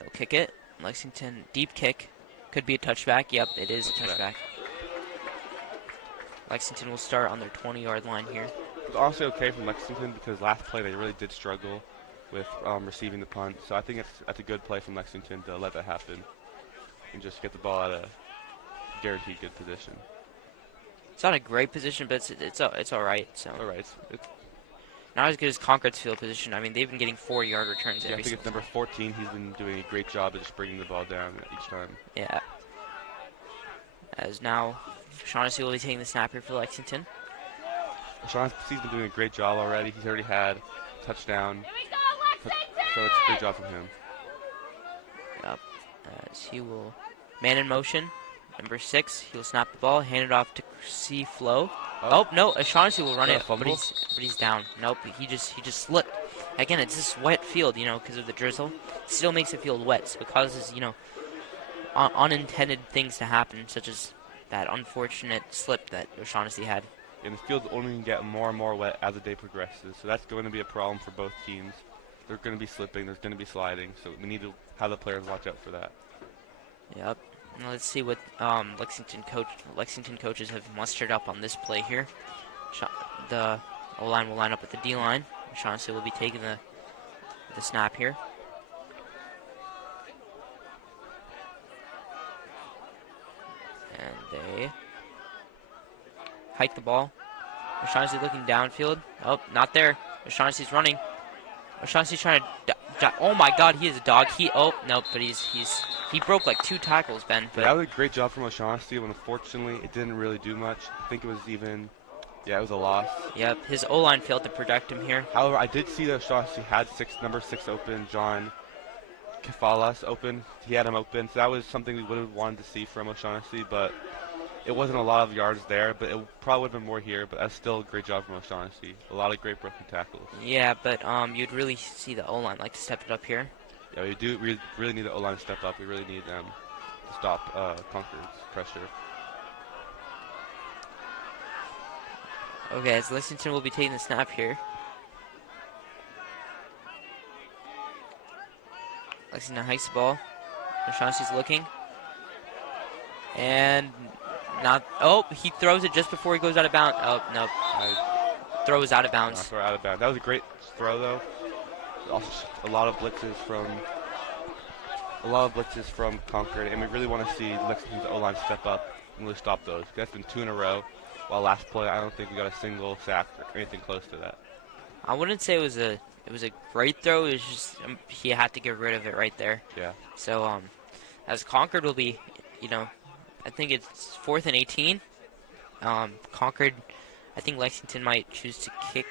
they'll kick it. Lexington deep kick, could be a touchback. Yep, it is a touchback. Lexington will start on their 20-yard line here. It's honestly okay from Lexington because last play they really did struggle with receiving the punt, so I think that's a good play from Lexington to let that happen and just get the ball at a guaranteed good position. It's not a great position, but it's all right. So all right, it's not as good as Concord's field position. I mean, they've been getting 4-yard returns every I think it's number 14. He's been doing a great job of just bringing the ball down each time. Yeah. As now, Shaughnessy will be taking the snap here for Lexington. Shaughnessy's been doing a great job already. He's already had a touchdown. So it's a great job from him. Yep. As he will man in motion. Number 6, he'll snap the ball, hand it off to C. Flo. Oh no, Shaughnessy will run it, but he's down. Nope, he just slipped. Again, it's this wet field, you know, because of the drizzle. It still makes the field wet, so it causes, you know, unintended things to happen, such as that unfortunate slip that O'Shaughnessy had. And the field's only going to get more and more wet as the day progresses, so that's going to be a problem for both teams. They're going to be slipping, there's going to be sliding, so we need to have the players watch out for that. Yep. Now let's see what Lexington coaches have mustered up on this play here. The O-line will line up with the D-line. Shaughnessy will be taking the snap here. And they hike the ball. O'Shaughnessy looking downfield. Oh, not there. O'Shaughnessy's running. O'Shaughnessy's trying to... Oh my God, he is a dog. Nope, but he broke like 2 tackles, Ben. But that was a great job from O'Shaughnessy, but unfortunately it didn't really do much. I think it was even... Yeah, it was a loss. Yep, his O-line failed to protect him here. However, I did see that O'Shaughnessy had number 6 open, John Kefalas open. He had him open, so that was something we would have wanted to see from O'Shaughnessy, but it wasn't a lot of yards there, but it probably would have been more here, but that's still a great job from O'Shaughnessy. A lot of great broken tackles. Yeah, but you'd really see the O-line like to step it up here. Yeah, we really need the O-line to step up. We really need them to stop Concord's pressure. Okay, as Lexington will be taking the snap here. Lexington hikes the ball. O'Shaughnessy's looking. And not... Oh, he throws it just before he goes out of bounds. Oh, no. Throws out of bounds. Throw out of bounds. That was a great throw, though. Also, a lot of blitzes from Concord, and we really want to see Lexington's O-line step up and really stop those. That's been 2 in a row. while last play I don't think we got a single sack or anything close to that. I wouldn't say it was a great throw. It was just he had to get rid of it right there. Yeah. So as Concord will be, I think it's 4th and 18. Concord, I think Lexington might choose to kick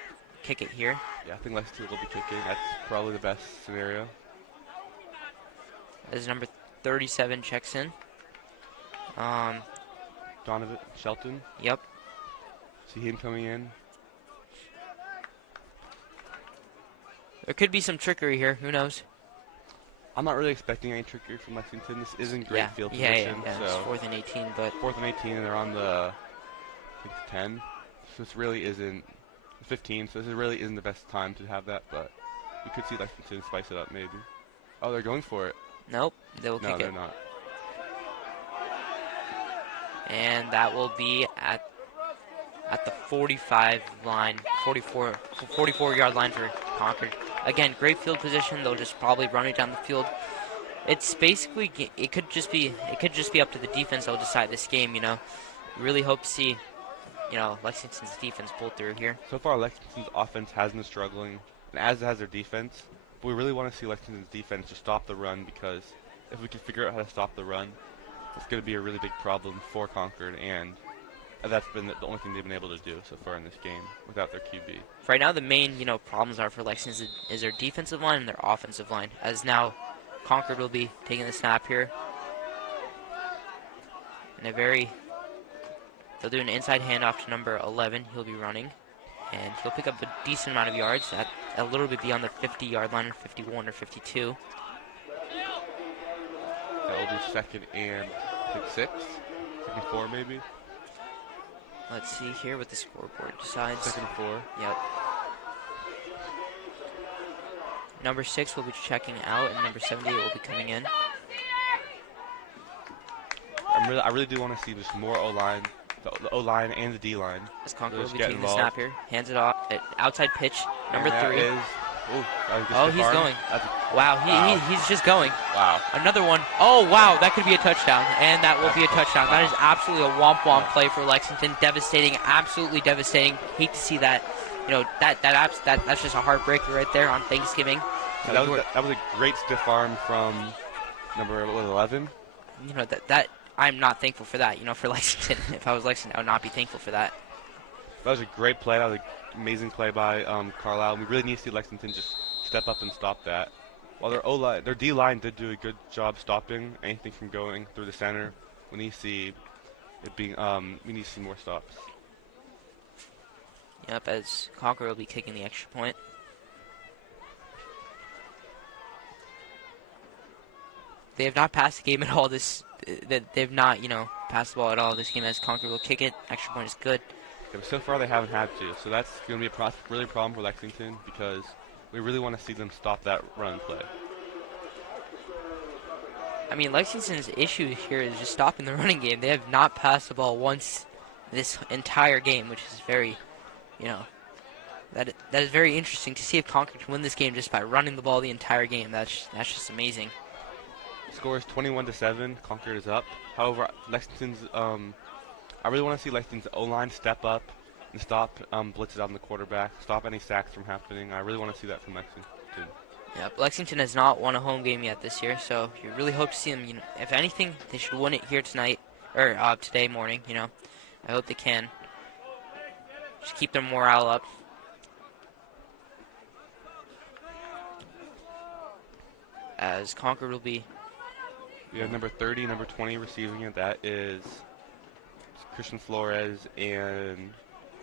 it here. Yeah, I think Lexington will be kicking. That's probably the best scenario. As number 37 checks in. Donovan Shelton. Yep. See him coming in. There could be some trickery here. Who knows? I'm not really expecting any trickery from Lexington. This isn't great field position. Yeah. So It's 4th and 18, but 4th and 18, and they're on the, I think, 10. So this really isn't 15. So this really isn't the best time to have that. But you could see Lexington spice it up maybe. Oh, they're going for it. nope, they will No, kick they're it. not. And that will be at the 45 line, 44-yard line for Concord. Again, great field position. They'll just probably run it down the field. It's basically it could just be up to the defense that'll decide this game. Really hope to see Lexington's defense pull through here. So far, Lexington's offense has been struggling, and as has their defense. But we really want to see Lexington's defense to stop the run, because if we can figure out how to stop the run, it's going to be a really big problem for Concord, and that's been the only thing they've been able to do so far in this game without their QB. Right now, the main problems are for Lexington is their defensive line and their offensive line. As now, Concord will be taking the snap here. And they'll do an inside handoff to number 11. He'll be running, and he'll pick up a decent amount of yards, at a little bit beyond the 50-yard line, or 51 or 52. That will be 2nd and I think 6, 2nd and 4 maybe. Let's see here what the scoreboard decides. 2nd and 4. Yep. Number 6 will be checking out, and number 78 will be coming in. I really do want to see just more O-line, the O-line and the D-line. As Concord will Just be get taking the involved. snap here. Hands it off. Outside pitch. Number 3. He's going. Wow, he's just going. Wow. Another one. Oh, wow, that could be a touchdown. And that will be a touchdown. That is absolutely a womp-womp play for Lexington. Devastating, absolutely devastating. Hate to see that. That's just a heartbreaker right there on Thanksgiving. That was a great stiff arm from number 11. That I'm not thankful for that. For Lexington, if I was Lexington, I would not be thankful for that. That was a great play. That was an amazing play by Carlisle. We really need to see Lexington just step up and stop that. While their D-line did do a good job stopping anything from going through the center, we need to see it being. We need to see more stops. Yep, as Concord will be kicking the extra point. They have not passed the game at all. They've not, passed the ball at all this game. As Concord will kick it, extra point is good. Yeah, but so far they haven't had to, so that's going to be a really problem for Lexington, because we really want to see them stop that run play. I mean, Lexington's issue here is just stopping the running game. They have not passed the ball once this entire game, which is very, that is very interesting to see if Concord can win this game just by running the ball the entire game. That's just amazing. Score is 21-7. Concord is up. However, Lexington's I really want to see Lexington's O-line step up and stop blitzes on the quarterback, stop any sacks from happening. I really want to see that from Lexington. Yep, Lexington has not won a home game yet this year, so you really hope to see them. If anything, they should win it here tonight or today morning. I hope they can. Just keep their morale up. As Concord will be. We have number 30, number 20 receiving it. That is Christian Flores and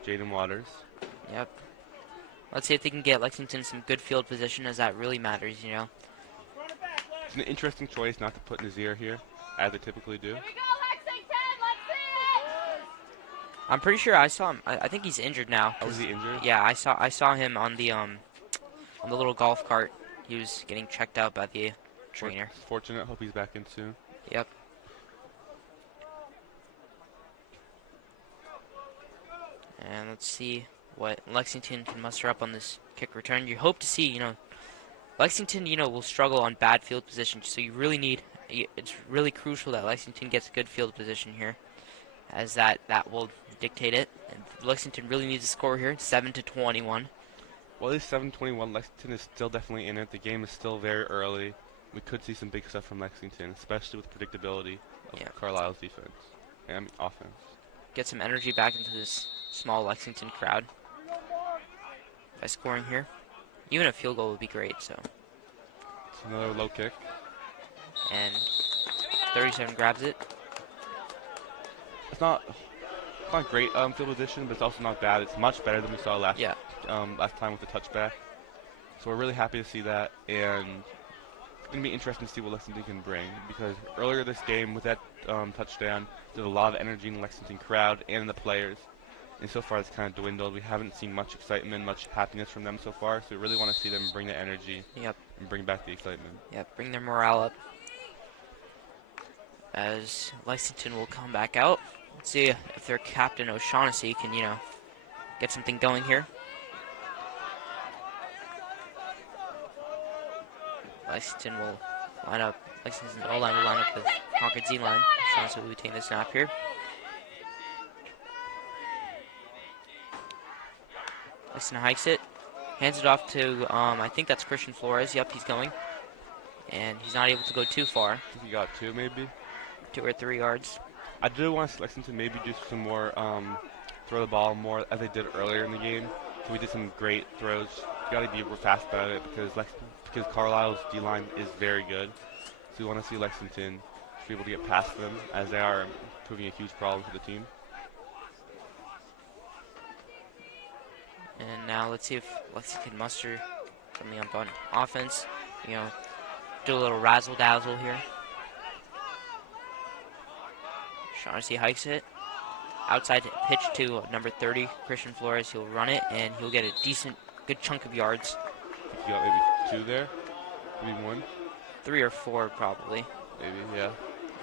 Jaden Waters. Yep. Let's see if they can get Lexington some good field position, as that really matters, It's an interesting choice not to put Nazir here, as they typically do. Here we go, Lexington! Let's see it! I'm pretty sure I saw him. I think he's injured now. Oh, was he injured? Yeah, I saw him on the little golf cart. He was getting checked out by the trainer. Fortunate. Hope he's back in soon. Yep. And let's see what Lexington can muster up on this kick return. You hope to see, Lexington, will struggle on bad field position. So you really need, it's really crucial that Lexington gets good field position here, as that will, dictate it. And Lexington really needs a score here, 7-21. Well, at least 7-21, Lexington is still definitely in it. The game is still very early. We could see some big stuff from Lexington, especially with predictability of Carlisle's defense and offense. Get some energy back into this small Lexington crowd by scoring here. Even a field goal would be great. So it's another low kick. And 37 grabs it. It's not great field position, but it's also not bad. It's much better than we saw last time with the touchback. So we're really happy to see that, and it's going to be interesting to see what Lexington can bring, because earlier this game with that touchdown, there's a lot of energy in the Lexington crowd and in the players, and so far it's kind of dwindled. We haven't seen much excitement, much happiness from them so far, so we really want to see them bring the energy and bring back the excitement. Yep, bring their morale up. As Lexington will come back out. Let's see if their captain O'Shaughnessy can, get something going here. Lexington will line up. Lexington's O-line will line up with Concord Z-line. O'Shaughnessy will be taking the snap here. Lexington hikes it, hands it off to I think that's Christian Flores. Yep, he's going, and he's not able to go too far. I think he got 2 maybe. 2 or 3 yards. I do want to see Lexington maybe do some more, throw the ball more as they did earlier in the game. So we did some great throws. You got to be fast about it because Carlisle's D-line is very good. So we want to see Lexington be able to get past them, as they are proving a huge problem for the team. And now let's see if Lexington can muster something up on offense. Do a little razzle-dazzle here. Shaughnessy hikes it. Outside pitch to number 30, Christian Flores. He'll run it, and he'll get a good chunk of yards. He got maybe 2 there? Maybe 1? 3 or 4, probably. Maybe, yeah.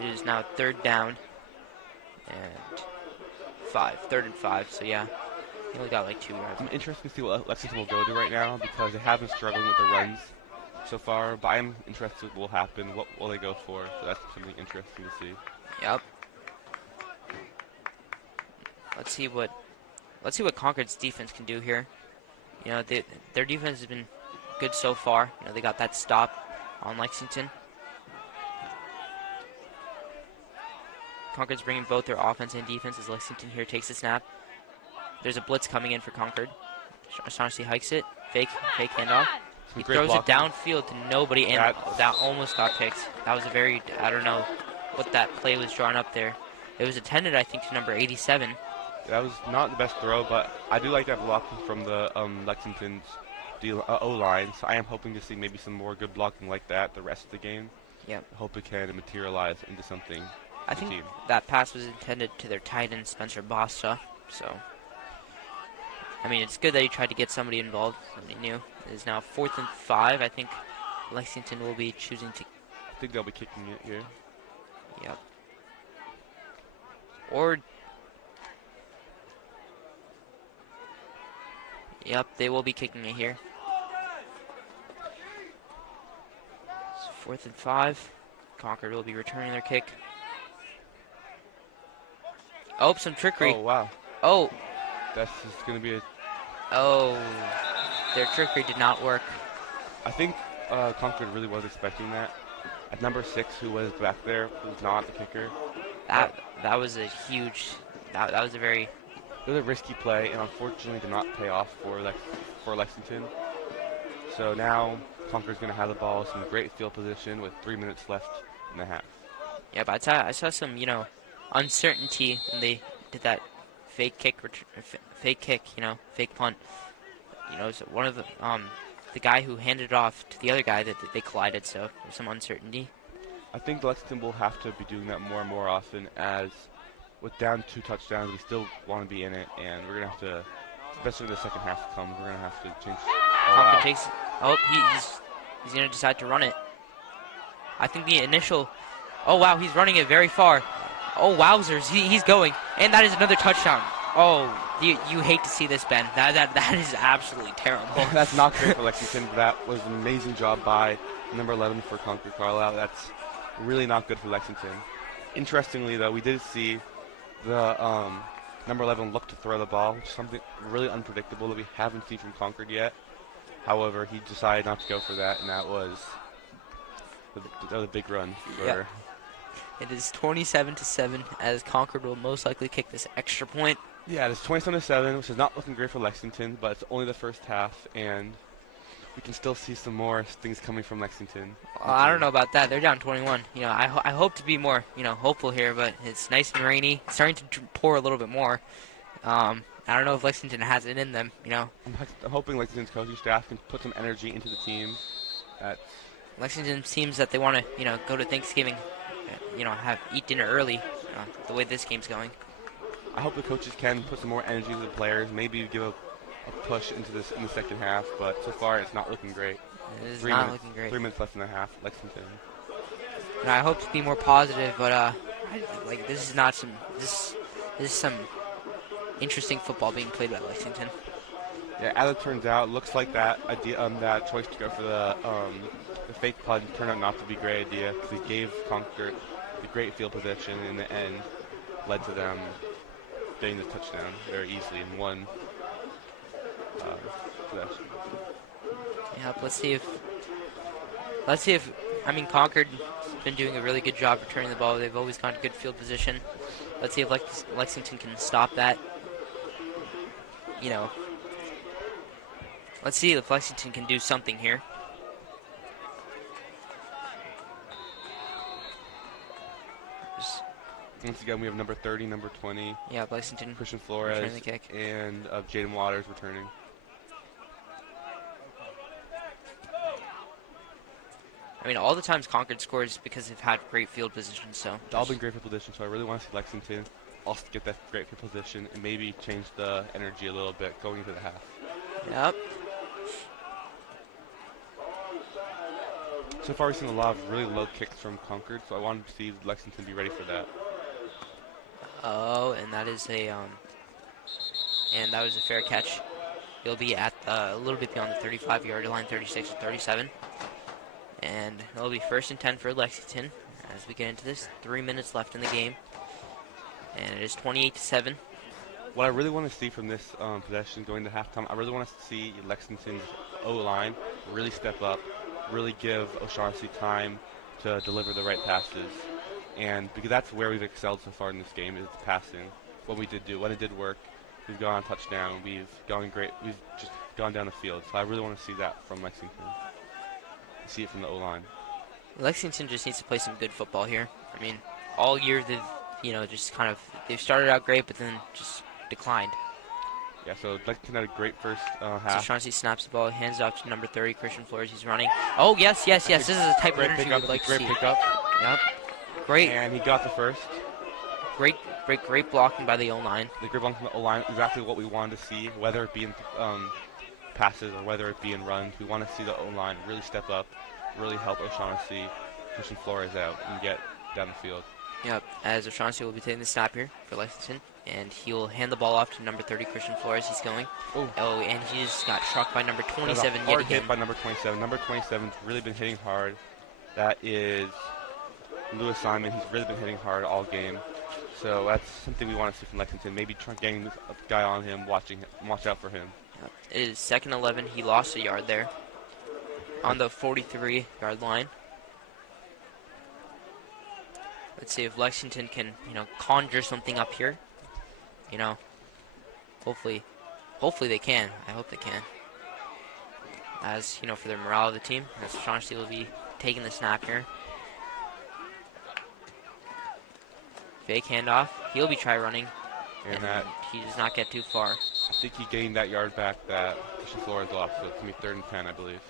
It is now 3rd down and 5. 3rd and 5, so yeah. He only got like 2 yards. I'm interested to see what Lexington will go to right now, because they have been struggling with the runs so far, but I'm interested what will happen. What will they go for? So that's something interesting to see. Yep. Let's see what Concord's defense can do here. Their defense has been good so far. They got that stop on Lexington. Concord's bringing both their offense and defense as Lexington here takes the snap. There's a blitz coming in for Concord. Shaughnessy hikes it. Fake handoff. He throws it downfield to nobody, and that almost got picked. That was I don't know what that play was drawn up there. It was intended, I think, to number 87. That was not the best throw, but I do like that blocking from the Lexington's O-line, so I am hoping to see maybe some more good blocking like that the rest of the game. Yep. I hope it can materialize into something. I think that pass was intended to their tight end, Spencer Bosta, so I mean, it's good that he tried to get somebody involved, somebody new. It is now 4th and 5. I think Lexington will be choosing to... I think they'll be kicking it here. Yep. Or... Yep, they will be kicking it here. It's 4th and 5. Concord will be returning their kick. Oh, some trickery. Oh, wow. Oh. That's just going to be a... Oh. Their trickery did not work. I think Concord really was expecting that. At number 6, who was back there, was not the kicker. That was a huge... That was a very... It was a risky play, and unfortunately did not pay off for Lexington. So now Concord's going to have the ball, some great field position with 3 minutes left in the half. Yeah, but I saw some, uncertainty when they did that fake kick, fake punt. So one of the guy who handed it off to the other guy that they collided, so there's some uncertainty. I think Lexington will have to be doing that more and more often, as with down 2 touchdowns, we still want to be in it, and we're going to have to, especially when the second half comes, we're going to have to change. He's going to decide to run it. I think the initial, oh wow, he's running it very far. Oh wowzers, he's going, and that is another touchdown. Oh, you hate to see this, Ben. That is absolutely terrible. That's not great for Lexington, but that was an amazing job by number 11 for Concord-Carlisle. That's really not good for Lexington. Interestingly, though, we did see the Number 11 looked to throw the ball, which is something really unpredictable that we haven't seen from Concord yet. However, he decided not to go for that, and that was a big run for... Yep. It is 27-7 as Concord will most likely kick this extra point. Yeah, it's 27-7, which is not looking great for Lexington, but it's only the first half, and we can still see some more things coming from Lexington. I don't know about that. They're down 21. You know, I hope to be more, hopeful here, but it's nice and rainy. It's starting to pour a little bit more. I don't know if Lexington has it in them, I'm hoping Lexington's coaching staff can put some energy into the team. Lexington seems that they want to, go to Thanksgiving, eat dinner early, the way this game's going. I hope the coaches can put some more energy into the players, maybe give a push into this in the second half, but so far it's not looking great. It is not looking great. 3 minutes left in the half, Lexington. I hope to be more positive, but this is not this is some interesting football being played by Lexington. Yeah, as it turns out, looks like that idea, that choice to go for the fake punt turned out not to be a great idea because he gave Concord the great field position in the end, led to them getting the touchdown very easily in one possession. Yep, let's see if Concord's been doing a really good job returning the ball. They've always got good field position. Let's see if Lexington can stop that. Let's see if Lexington can do something here. Once again, we have number 30, number 20. Yeah, Lexington. Christian Flores returning the kick. And Jaden Waters returning. All the times Concord scores because they've had great field position. So it's all been great field position. So I really want to see Lexington also get that great field position and maybe change the energy a little bit going into the half. Yep. So far, we've seen a lot of really low kicks from Concord, so I wanted to see Lexington be ready for that. Oh, and that is that was a fair catch. He'll be at a little bit beyond the 35-yard line, 36 or 37. And it'll be 1st and 10 for Lexington as we get into this. 3 minutes left in the game. And it is 28-7. What I really want to see from this possession going to halftime, I really want to see Lexington's O-line really step up, really give O'Shaughnessy time to deliver the right passes. And because that's where we've excelled so far in this game is passing. What it did work, we've gone on touchdown, we've just gone down the field. So I really want to see that from Lexington. See it from the O-line. Lexington just needs to play some good football here. All year they've, they've started out great, but then just declined. Yeah, so Lexington had a great first half. So Chauncey snaps the ball, hands it off to number 30, Christian Flores. He's running. Oh, yes. This is the type of energy we'd like to see. Great pickup. Yep. Great. And he got the first. Great blocking by the O-line. The great blocking from the O-line, exactly what we wanted to see, whether it be in passes or whether it be in runs. We want to see the O-line really step up, really help O'Shaughnessy, Christian Flores out, and get down the field. Yep, as O'Shaughnessy will be taking the snap here for Lexington, and he'll hand the ball off to number 30, Christian Flores. He's going. Oh, and he just got struck by number 27 yet again. Hit by number 27. Number 27's really been hitting hard. That is Lewis Simon. He's really been hitting hard all game. So that's something we want to see from Lexington. Maybe try getting a guy on him, watch out for him. It is 2nd and 11. He lost a yard there on the 43-yard line. Let's see if Lexington can, conjure something up here. Hopefully they can. I hope they can. As, for the morale of the team, as Chauncey will be taking the snap here. Fake handoff. He'll be try running. And he does not get too far. I think he gained that yard back that Christian Flores lost, so it's going to be 3rd and 10, I believe.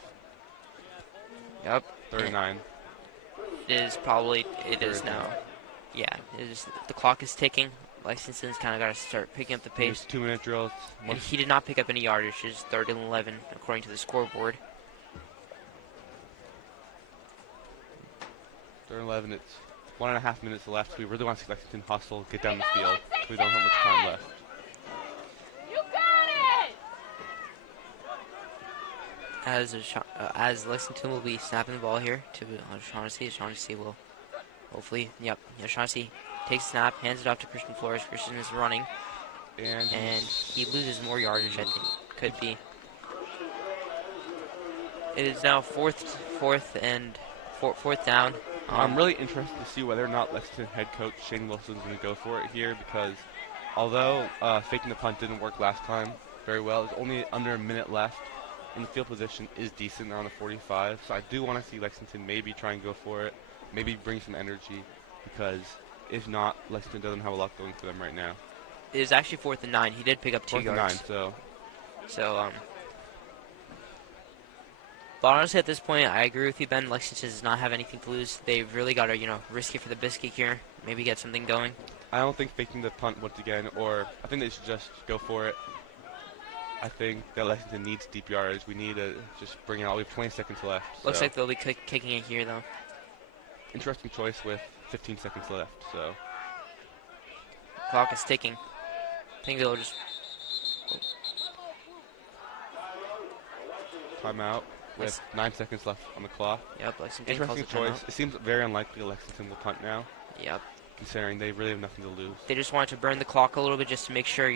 Yep. 3rd and 9. It is now. Yeah, the clock is ticking. Lexington's kind of got to start picking up the pace. 2-minute drills. And he did not pick up any yardage. It's 3rd and 11, according to the scoreboard. 3rd and 11, it's 1.5 minutes left. We really want to see Lexington hustle, get down the field. We don't have much time left. You got it! As Lexington will be snapping the ball here to O'Shaughnessy. O'Shaughnessy will hopefully, O'Shaughnessy takes the snap, hands it off to Christian Flores. Christian is running. And he loses more yardage, I think. Could be. It is now fourth down. I'm really interested to see whether or not Lexington head coach Shane Wilson's going to go for it here, because although faking the punt didn't work last time very well, there's only under a minute left, and the field position is decent around the 45. So I do want to see Lexington maybe try and go for it, maybe bring some energy, because if not, Lexington doesn't have a lot going for them right now. It is actually 4th and 9. He did pick up 2 4th and yards. 9, So, but honestly, at this point, I agree with you, Ben. Lexington does not have anything to lose. They've really got to, risk it for the biscuit here. Maybe get something going. I don't think faking the punt once again, or I think they should just go for it. I think that Lexington needs deep yardage. We need to just bring it out. We have 20 seconds left. Looks like they'll be kicking it here, though. Interesting choice with 15 seconds left. So Clock is ticking. I think they'll just... timeout with 9 seconds left on the clock. Yep, Lexington calls Interesting a timeout. choice. It seems very unlikely Lexington will punt now, Yep. considering they really have nothing to lose. They just wanted to burn the clock a little bit just to make sure,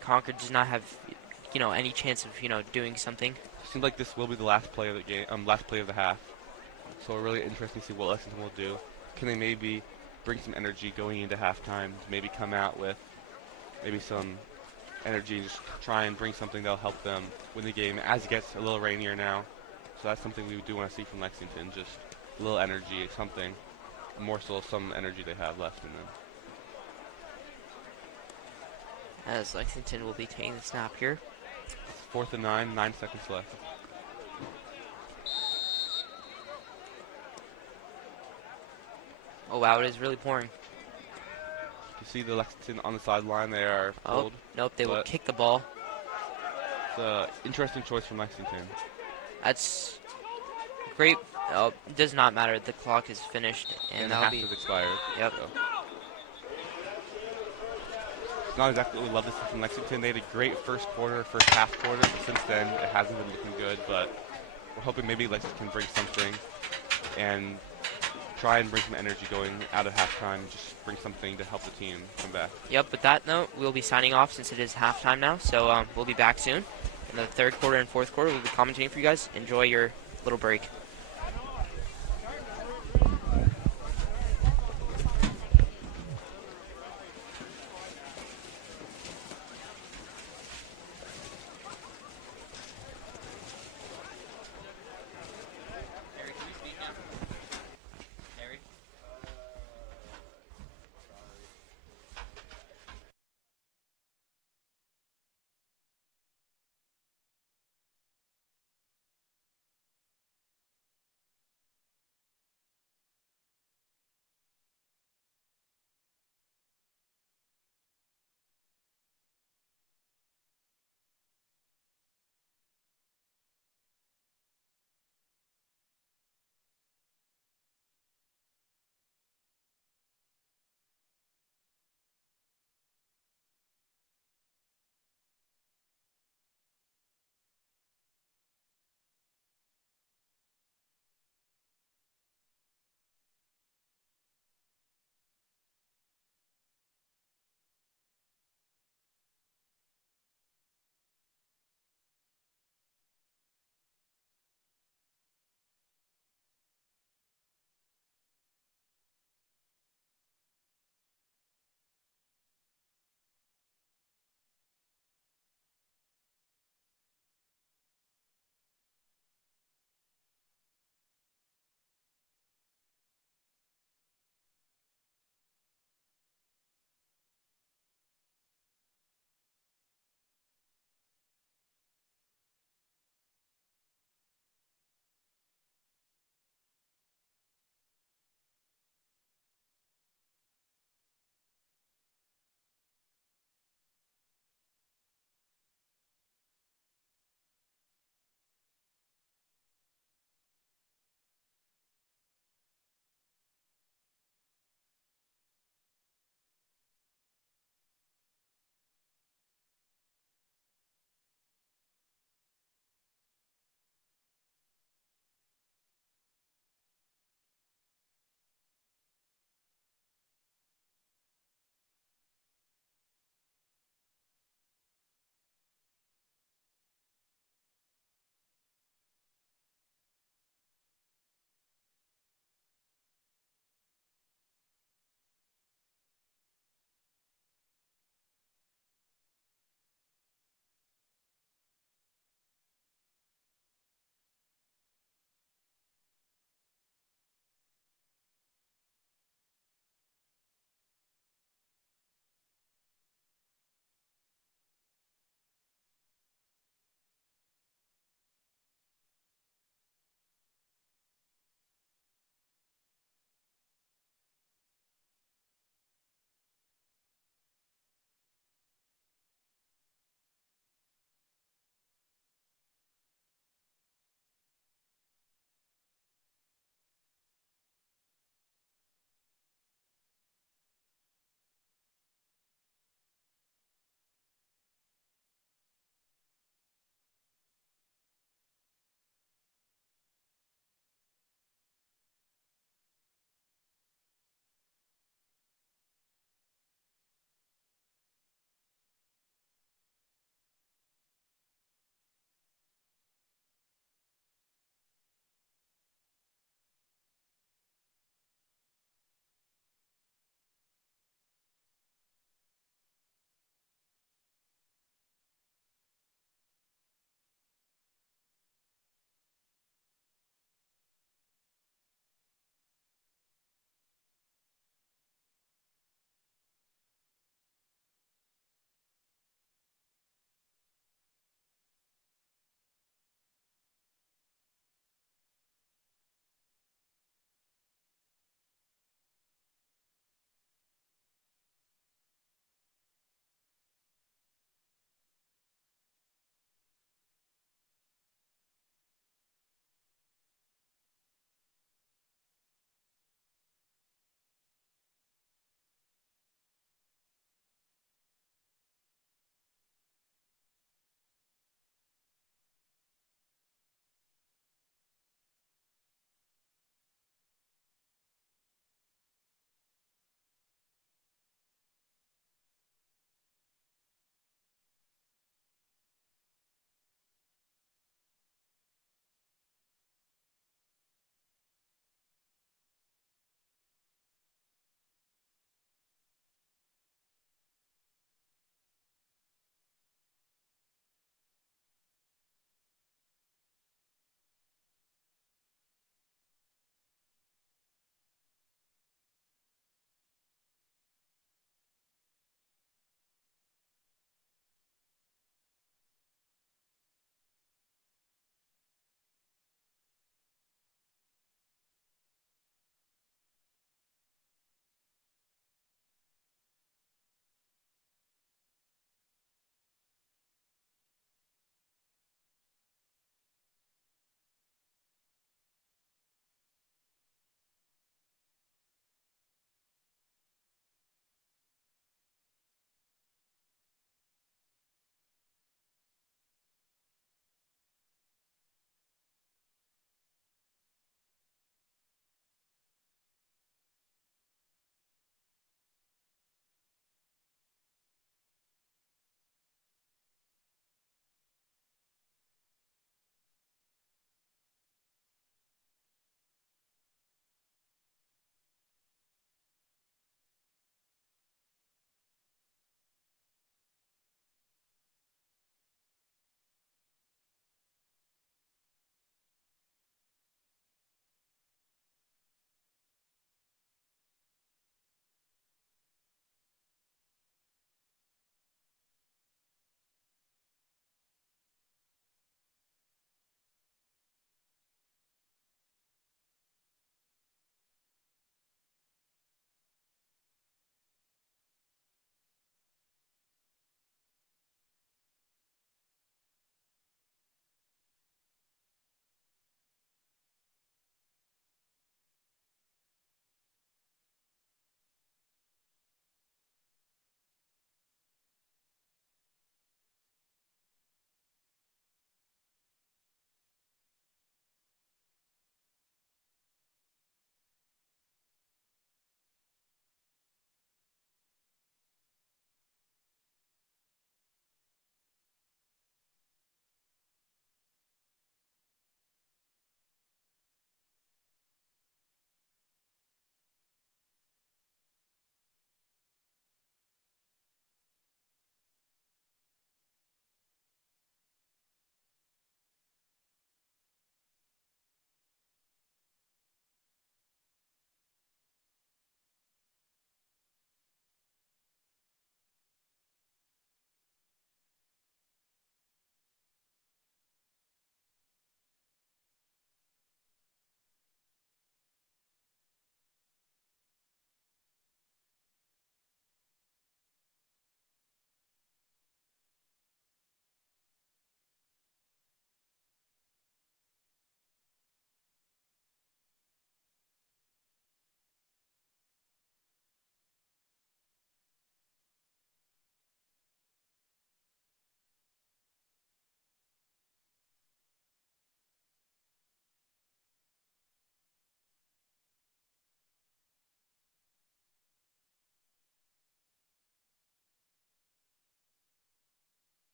Concord does not have, any chance of, doing something. Seems like this will be the last play of the game, last play of the half. So we're really interesting to see what Lexington will do. Can they maybe bring some energy going into halftime? Maybe come out with maybe some energy and just try and bring something that'll help them win the game as it gets a little rainier now. So that's something we do want to see from Lexington, just a little energy, something, more so some energy they have left in them. As Lexington will be taking the snap here. 4th and 9, 9 seconds left. Oh wow, it is really pouring. You see the Lexington on the sideline, they are Oh, pulled. nope, they will but kick the ball. It's an interesting choice from Lexington. That's great. Oh, it does not matter. The clock is finished, and And the that'll half be... has expired. Yep. So. It's not exactly what we love to see from Lexington. They had a great first half quarter, but since then it hasn't been looking good. But we're hoping maybe Lexington can bring something and try and bring some energy going out of halftime. Just bring something to help the team come back. Yep, with that note, we'll be signing off since it is halftime now. So we'll be back soon. In the 3rd quarter and 4th quarter, we'll be commentating for you guys. Enjoy your little break.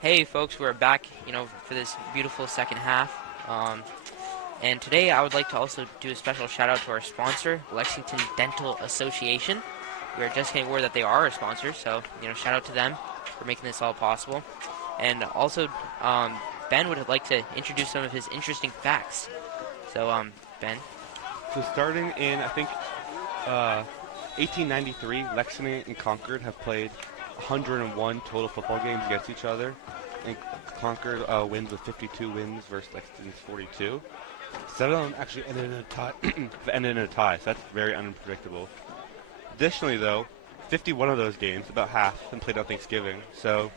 Hey folks, we're back, for this beautiful second half. And today I would like to also do a special shout out to our sponsor, Lexington Dental Association. We are just getting word that they are our sponsor, so, shout out to them for making this all possible. And also, Ben would like to introduce some of his interesting facts. So, Ben. So starting in, I think, 1893, Lexington and Concord have played 101 total football games against each other. And Concord wins with 52 wins versus Lexington's 42. 7 of them actually ended in a tie. So that's very unpredictable. Additionally, though, 51 of those games, about half, have been played on Thanksgiving. So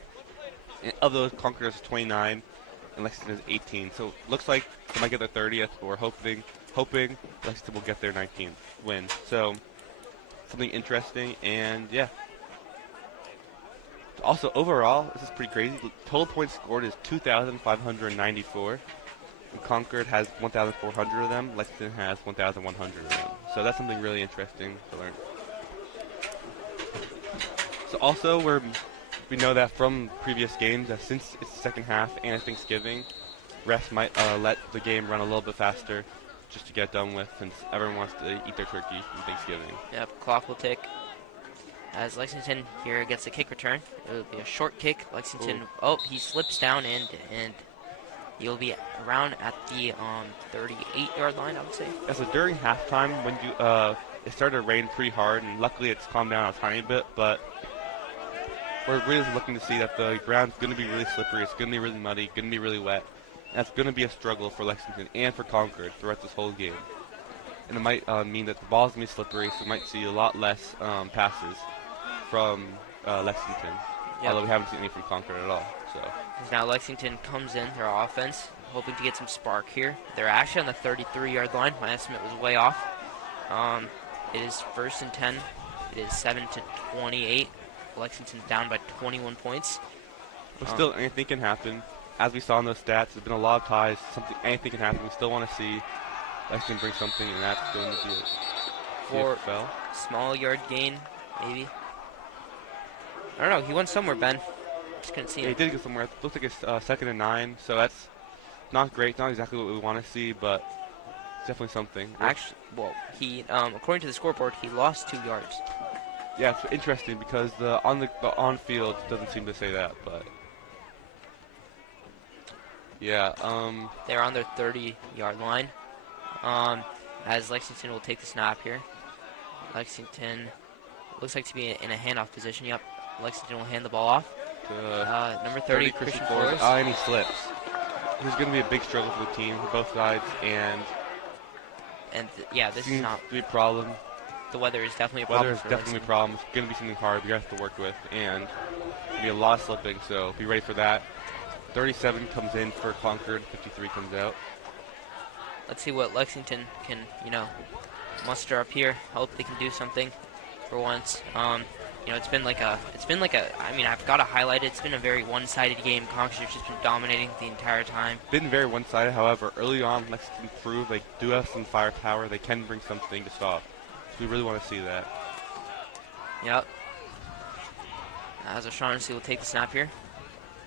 of those, Concord has 29 and Lexington is 18. So it looks like they might get their 30th, but we're hoping Lexington will get their 19th win. So something interesting, and yeah. Also, overall, this is pretty crazy. Total points scored is 2,594. And Concord has 1,400 of them. Lexington has 1,100 of them. So that's something really interesting to learn. So also, we know that from previous games that since it's the second half and Thanksgiving, refs might let the game run a little bit faster just to get done with, since everyone wants to eat their turkey on Thanksgiving. Yep, clock will tick. As Lexington here gets a kick return, it will be a short kick. Lexington, he slips down and he'll be around at the 38-yard line, I would say. Yeah, so during halftime, when it started to rain pretty hard, and luckily it's calmed down a tiny bit, but we're really looking to see that the ground's going to be really slippery, it's going to be really muddy, going to be really wet. And that's going to be a struggle for Lexington and for Concord throughout this whole game. And it might mean that the ball's going to be slippery, so we might see a lot less passes from Lexington, although we haven't seen any from Concord at all. So now Lexington comes in, their offense, hoping to get some spark here. They're actually on the 33-yard line. My estimate was way off. It is 1st and 10. It is 7-28. Lexington's down by 21 points. But still, anything can happen. As we saw in those stats, there's been a lot of ties. Anything can happen. We still want to see Lexington bring something, and that's going to be it. For small yard gain, maybe. I don't know. He went somewhere, Ben. Just couldn't see him. Yeah, he did go somewhere. It looks like it's 2nd and 9, so that's not great. Not exactly what we want to see, but it's definitely something. Actually, well, he according to the scoreboard, he lost 2 yards. Yeah, it's interesting because the on field doesn't seem to say that, but yeah. They're on their 30-yard line. As Lexington will take the snap here. Lexington looks like to be in a handoff position. Yep. Lexington will hand the ball off. Number 30, Christian Flores. And he slips. This is going to be a big struggle for the team, both sides, and this is not to be a problem. The weather is definitely a problem. Weather is definitely a problem. It's going to be something hard we have to work with, and there'll be a lot of slipping. So be ready for that. 37 comes in for Concord. 53 comes out. Let's see what Lexington can, muster up here. Hope they can do something for once. It's been like a. I mean, I've got to highlight it. It's been a very one-sided game. Concord's just been dominating the entire time. Been very one-sided. However, early on, Lexington proved they do have some firepower. They can bring something to stop. So we really want to see that. Yep. As O'Shaughnessy will take the snap here.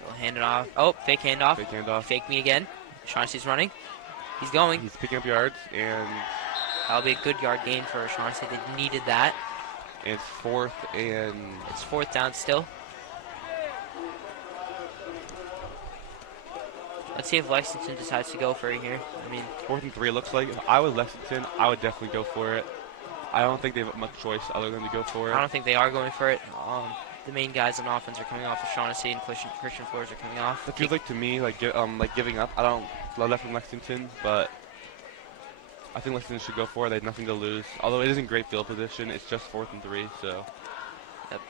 He'll hand it off. Oh, fake handoff. Fake handoff. Fake me again. O'Shaughnessy's running. He's going. He's picking up yards, and that'll be a good yard gain for O'Shaughnessy. They needed that. It's 4th and... It's 4th down still. Let's see if Lexington decides to go for it here. I mean... 4th and 3 it looks like. If I was Lexington, I would definitely go for it. I don't think they have much choice other than to go for it. I don't think they are going for it. The main guys on offense are coming off. O'Shaughnessy and Christian Flores are coming off. It feels like to me, like giving up. I don't love that from Lexington, but I think Lexington should go for it. They have nothing to lose. Although it isn't great field position, it's just 4th and 3, so.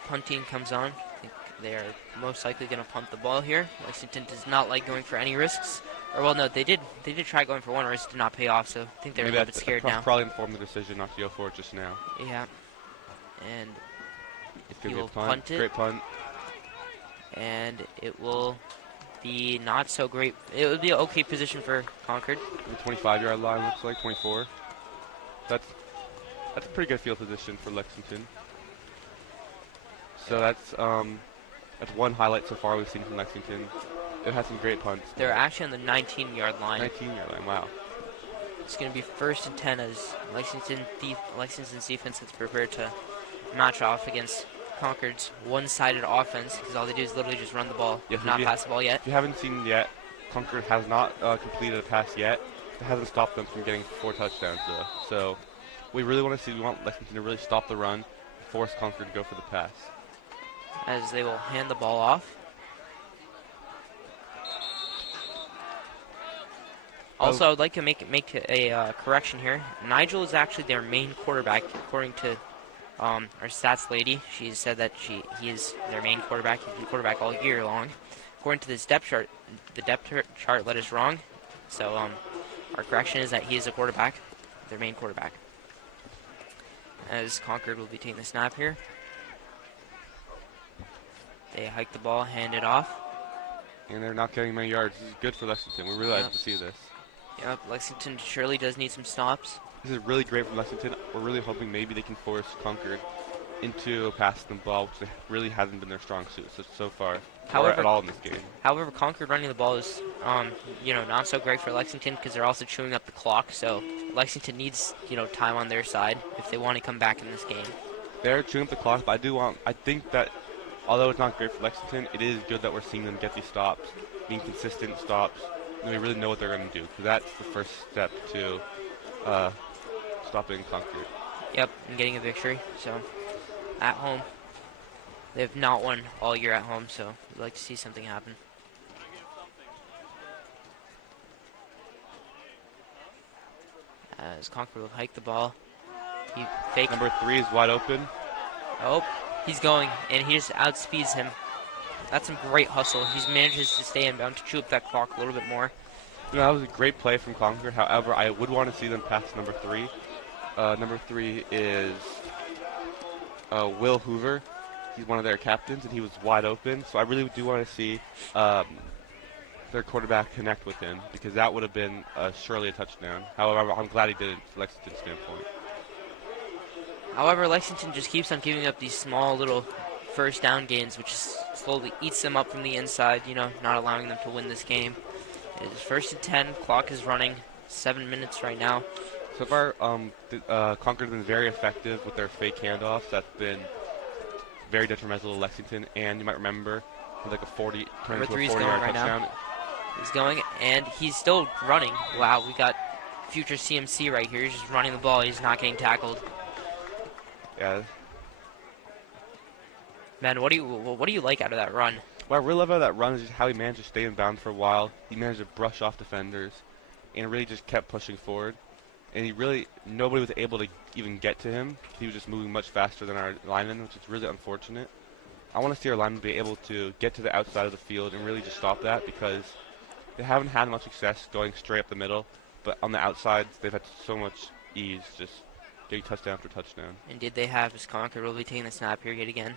Punting comes on. I think they are most likely going to punt the ball here. Lexington does not like going for any risks. Or, well, no, they did try going for one risk, did not pay off, so I think they're a little bit scared now. Probably informed the decision not to go for it just now. Yeah. And he will punt it. Great punt. And it will be not so great. It would be an okay position for Concord. The 25-yard line looks like, 24. That's a pretty good field position for Lexington. So that's That's one highlight so far we've seen from Lexington. They've had some great punts. They're actually on the 19-yard line. 19-yard line, wow. It's going to be 1st and 10 as Lexington's defense is prepared to match off against Concord's one-sided offense, because all they do is literally just run the ball, not pass the ball yet. If you haven't seen yet, Concord has not completed a pass yet. It hasn't stopped them from getting 4 touchdowns, though. So we really want to see, we want Lexington to really stop the run, force Concord to go for the pass. As they will hand the ball off. Also, I would like to make a correction here. Nigel is actually their main quarterback, according to our stats lady. She said that he is their main quarterback. He's been quarterback all year long. According to this depth chart, the depth chart led us wrong. So our correction is that he is a quarterback, their main quarterback. As Concord will be taking the snap here. They hike the ball, hand it off. And they're not getting many yards. This is good for Lexington. We really like to see this. Yep, Lexington surely does need some stops. This is really great for Lexington. We're really hoping maybe they can force Concord into passing the ball, which really hasn't been their strong suit so far, or at all in this game. However, Concord running the ball is, not so great for Lexington because they're also chewing up the clock. So Lexington needs, time on their side if they want to come back in this game. They're chewing up the clock, but I think that although it's not great for Lexington, it is good that we're seeing them get these stops, being consistent stops, and we really know what they're going to do, because that's the first step to stopping Concord. Yep, and getting a victory. So, at home, they have not won all year at home, so we'd like to see something happen. As Concord will hike the ball. He faked. Number 3 is wide open. Oh, he's going, and he just outspeeds him. That's some great hustle. He manages to stay inbound to chew up that clock a little bit more. That was a great play from Concord. However, I would want to see them pass number 3. Number 3 is Will Hoover. He's one of their captains, and he was wide open. So I really do want to see their quarterback connect with him, because that would have been surely a touchdown. However, I'm glad he did it from Lexington's standpoint. However, Lexington just keeps on giving up these small little first down gains, which slowly eats them up from the inside, not allowing them to win this game. It is 1st and 10, clock is running, 7 minutes right now. So far, Concord has been very effective with their fake handoffs. That's been very detrimental to Lexington, and you might remember, like a 40-yard touchdown. Now. He's going, and he's still running. Wow, we got future CMC right here. He's just running the ball. He's not getting tackled. Yeah. Man, what do you like out of that run? What I really love out of that run is just how he managed to stay in bounds for a while. He managed to brush off defenders, and really just kept pushing forward. And nobody was able to even get to him. He was just moving much faster than our linemen, which is really unfortunate. I want to see our linemen be able to get to the outside of the field and really just stop that, because they haven't had much success going straight up the middle. But on the outsides, they've had so much ease just getting touchdown after touchdown. Indeed they have, as Concord will be taking the snap here yet again.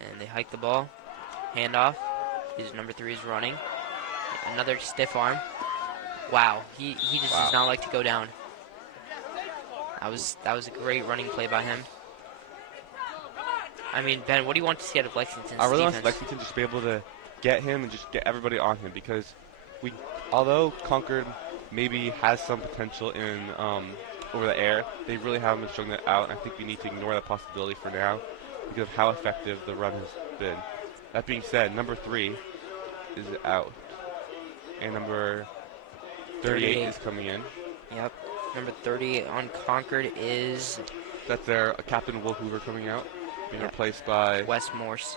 And they hike the ball. Handoff. Number 3 is running. Another stiff arm. Wow, he just does not like to go down. That was a great running play by him. I mean, Ben, what do you want to see out of Lexington's defense? I really want Lexington just to be able to get him and just get everybody on him, because although Concord maybe has some potential in over the air, they really haven't been showing that out. I think we need to ignore that possibility for now, because of how effective the run has been. That being said, number 3 is out, and number 38 is coming in. Yep, number 30 on Concord is... That's their Captain Will Hoover coming out, being replaced by... Wes Morse.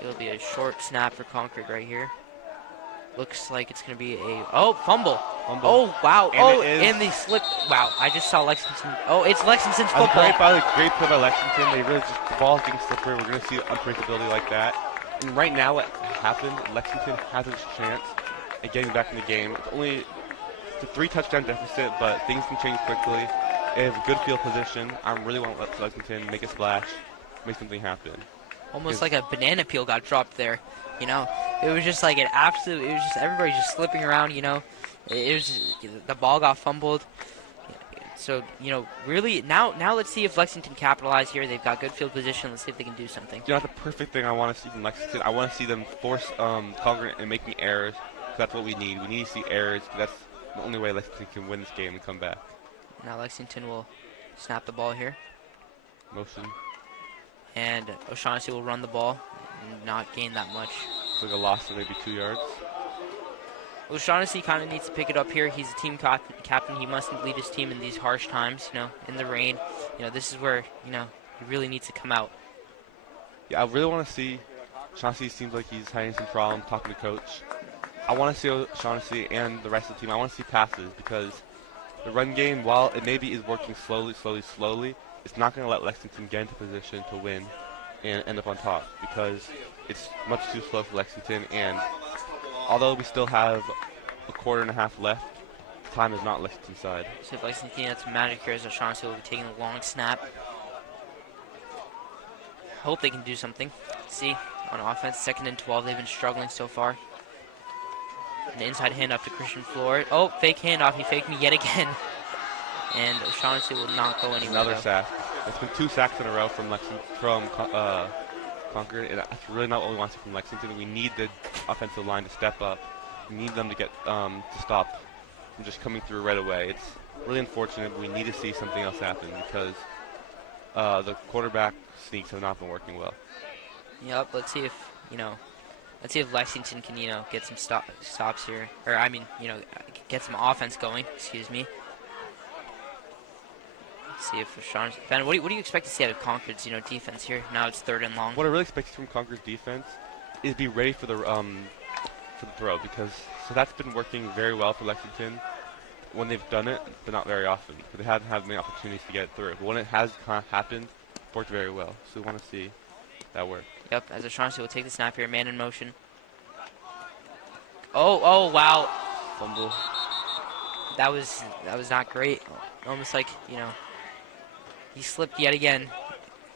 It'll be a short snap for Concord right here. Looks like it's going to be a... Oh, fumble. Oh, wow. And they slipped. Wow, I just saw Lexington. Oh, it's Lexington's football. Great play by Lexington. They really just, the ball's getting slippery. We're going to see unpredictability like that. And right now what happened, Lexington has a chance at getting back in the game. It's only a 3-touchdown deficit, but things can change quickly. They have good field position. I really want Lexington make a splash, make something happen. Almost like a banana peel got dropped there. You know, it was just like an absolute. It was just everybody just slipping around. You know, it was the ball got fumbled. So you know, really now let's see if Lexington capitalize here. They've got good field position. Let's see if they can do something. You know, the perfect thing I want to see from Lexington. I want to see them force Concord and making errors. That's what we need. We need to see errors. That's the only way Lexington can win this game and come back. Now Lexington will snap the ball here. Motion. And O'Shaughnessy will run the ball and not gain that much. It's like a loss of maybe 2 yards. O'Shaughnessy kind of needs to pick it up here. He's a team captain. He must lead his team in these harsh times, you know, in the rain. You know, this is where, you know, he really needs to come out. Yeah, I really want to see. O'Shaughnessy seems like he's having some problems talking to coach. I want to see O'Shaughnessy and the rest of the team. I want to see passes because the run game, while it maybe is working slowly, it's not going to let Lexington get into position to win and end up on top because it's much too slow for Lexington. And although we still have a quarter and a half left, time is not Lexington's side. So if Lexington has some magic here, as O'Shaughnessy will be taking a long snap. Hope they can do something. See, on offense, 2nd and 12, they've been struggling so far. An inside handoff to Christian Floor. Oh, fake handoff. He faked me yet again. And O'Shaughnessy will not go anywhere. Another sack. It's been 2 sacks in a row from Concord, and that's really not what we want to see from Lexington. We need the offensive line to step up. We need them to get to stop from just coming through right away. It's really unfortunate. We need to see something else happen because the quarterback sneaks have not been working well. Yep. Let's see if Lexington can, you know, get some stops here, or I mean, you know, get some offense going. Excuse me. Let's see if O'Shaughnessy. Ben, what do you expect to see out of Concord's, you know, defense here? Now it's 3rd and long. What I really expect from Concord's defense is be ready for the throw because that's been working very well for Lexington when they've done it, but not very often. But they haven't had many opportunities to get it through. But when it has kind of happened, it's worked very well. So we want to see that work. Yep, as O'Shaughnessy will take the snap here, man in motion. Oh, wow. Fumble. That was not great. Almost like, you know, he slipped yet again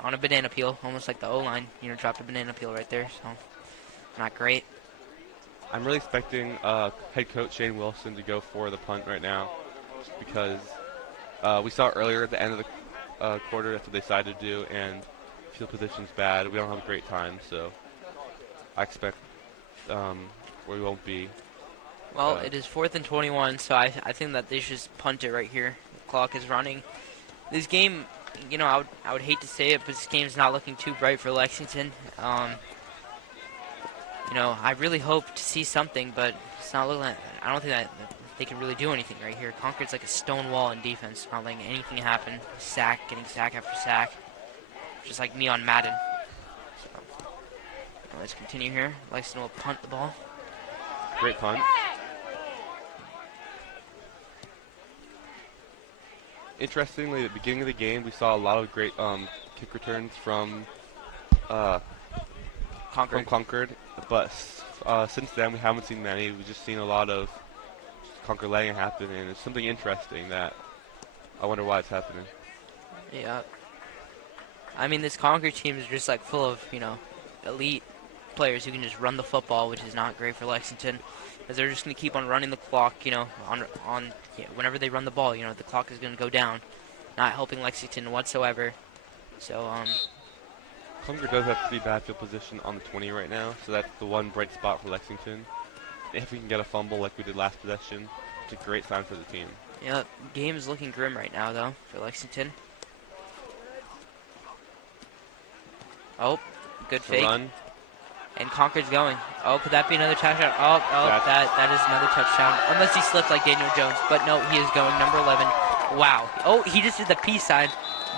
on a banana peel, almost like the O-line, you know, dropped a banana peel right there, so not great. I'm really expecting head coach Shane Wilson to go for the punt right now just because we saw earlier at the end of the quarter that's what they decided to do, and field position's bad. We don't have a great time, so I expect where we won't be. Well, it is 4th and 21, so I think that they should just punt it right here. The clock is running. This game, you know, I would hate to say it, but this game's not looking too bright for Lexington. You know, I really hope to see something, but it's not looking like, I don't think that they can really do anything right here. Concord's like a stone wall in defense, not letting anything happen. Getting sack after sack, just like me on Madden. So, let's continue here. Lexington will punt the ball. Great punt. Interestingly, at the beginning of the game, we saw a lot of great kick returns from Concord, but since then we haven't seen many. We've just seen a lot of Concord letting it happen, and it's something interesting that I wonder why it's happening. Yeah. I mean, this Concord team is just like full of, you know, elite players who can just run the football, which is not great for Lexington, because they're just going to keep on running the clock, you know, whenever they run the ball, you know, the clock is going to go down, not helping Lexington whatsoever. So, Concord does have pretty bad field position on the 20 right now, so that's the one bright spot for Lexington. If we can get a fumble like we did last possession, it's a great sign for the team. yeah, game is looking grim right now, though, for Lexington. Oh, good fake. Run. And Concord's going. Oh, could that be another touchdown? Oh, that is another touchdown. Unless he slipped like Daniel Jones. But no, he is going. Number 11. Wow. Oh, he just did the peace sign.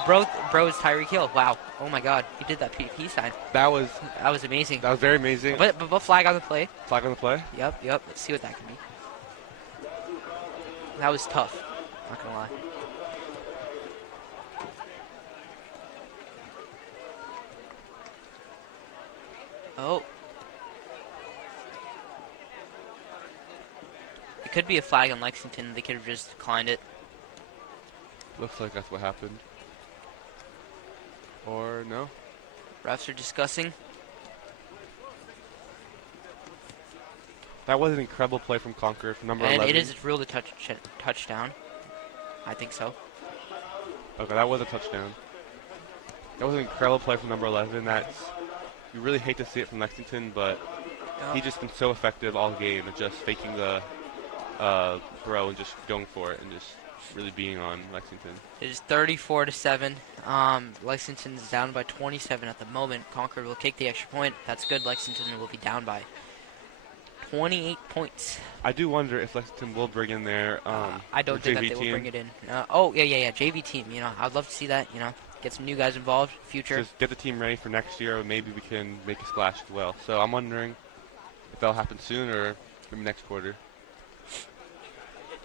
Bro is Tyreek Hill. Wow. Oh my God. He did that peace sign. That was amazing. That was very amazing. But flag on the play. Flag on the play? Yep. Let's see what that can be. That was tough. Not gonna lie. Oh. It could be a flag on Lexington. They could have just declined it. Looks like that's what happened. Or no? Refs are discussing. That was an incredible play from Concord from number And 11. it is ruled a touchdown. I think so. Okay, that was a touchdown. That was an incredible play from number 11. You really hate to see it from Lexington, but he's just been so effective all game at just faking the throw and just going for it and just really being on Lexington. It is 34-7. Lexington's down by 27 at the moment. Concord will kick the extra point. That's good. Lexington will be down by 28 points. I do wonder if Lexington will bring in their I don't think that they will bring it in. Yeah. JV team. You know, I'd love to see that. You know, get some new guys involved. Future. Just get the team ready for next year, or maybe we can make a splash as well. So I'm wondering if that'll happen soon or maybe next quarter.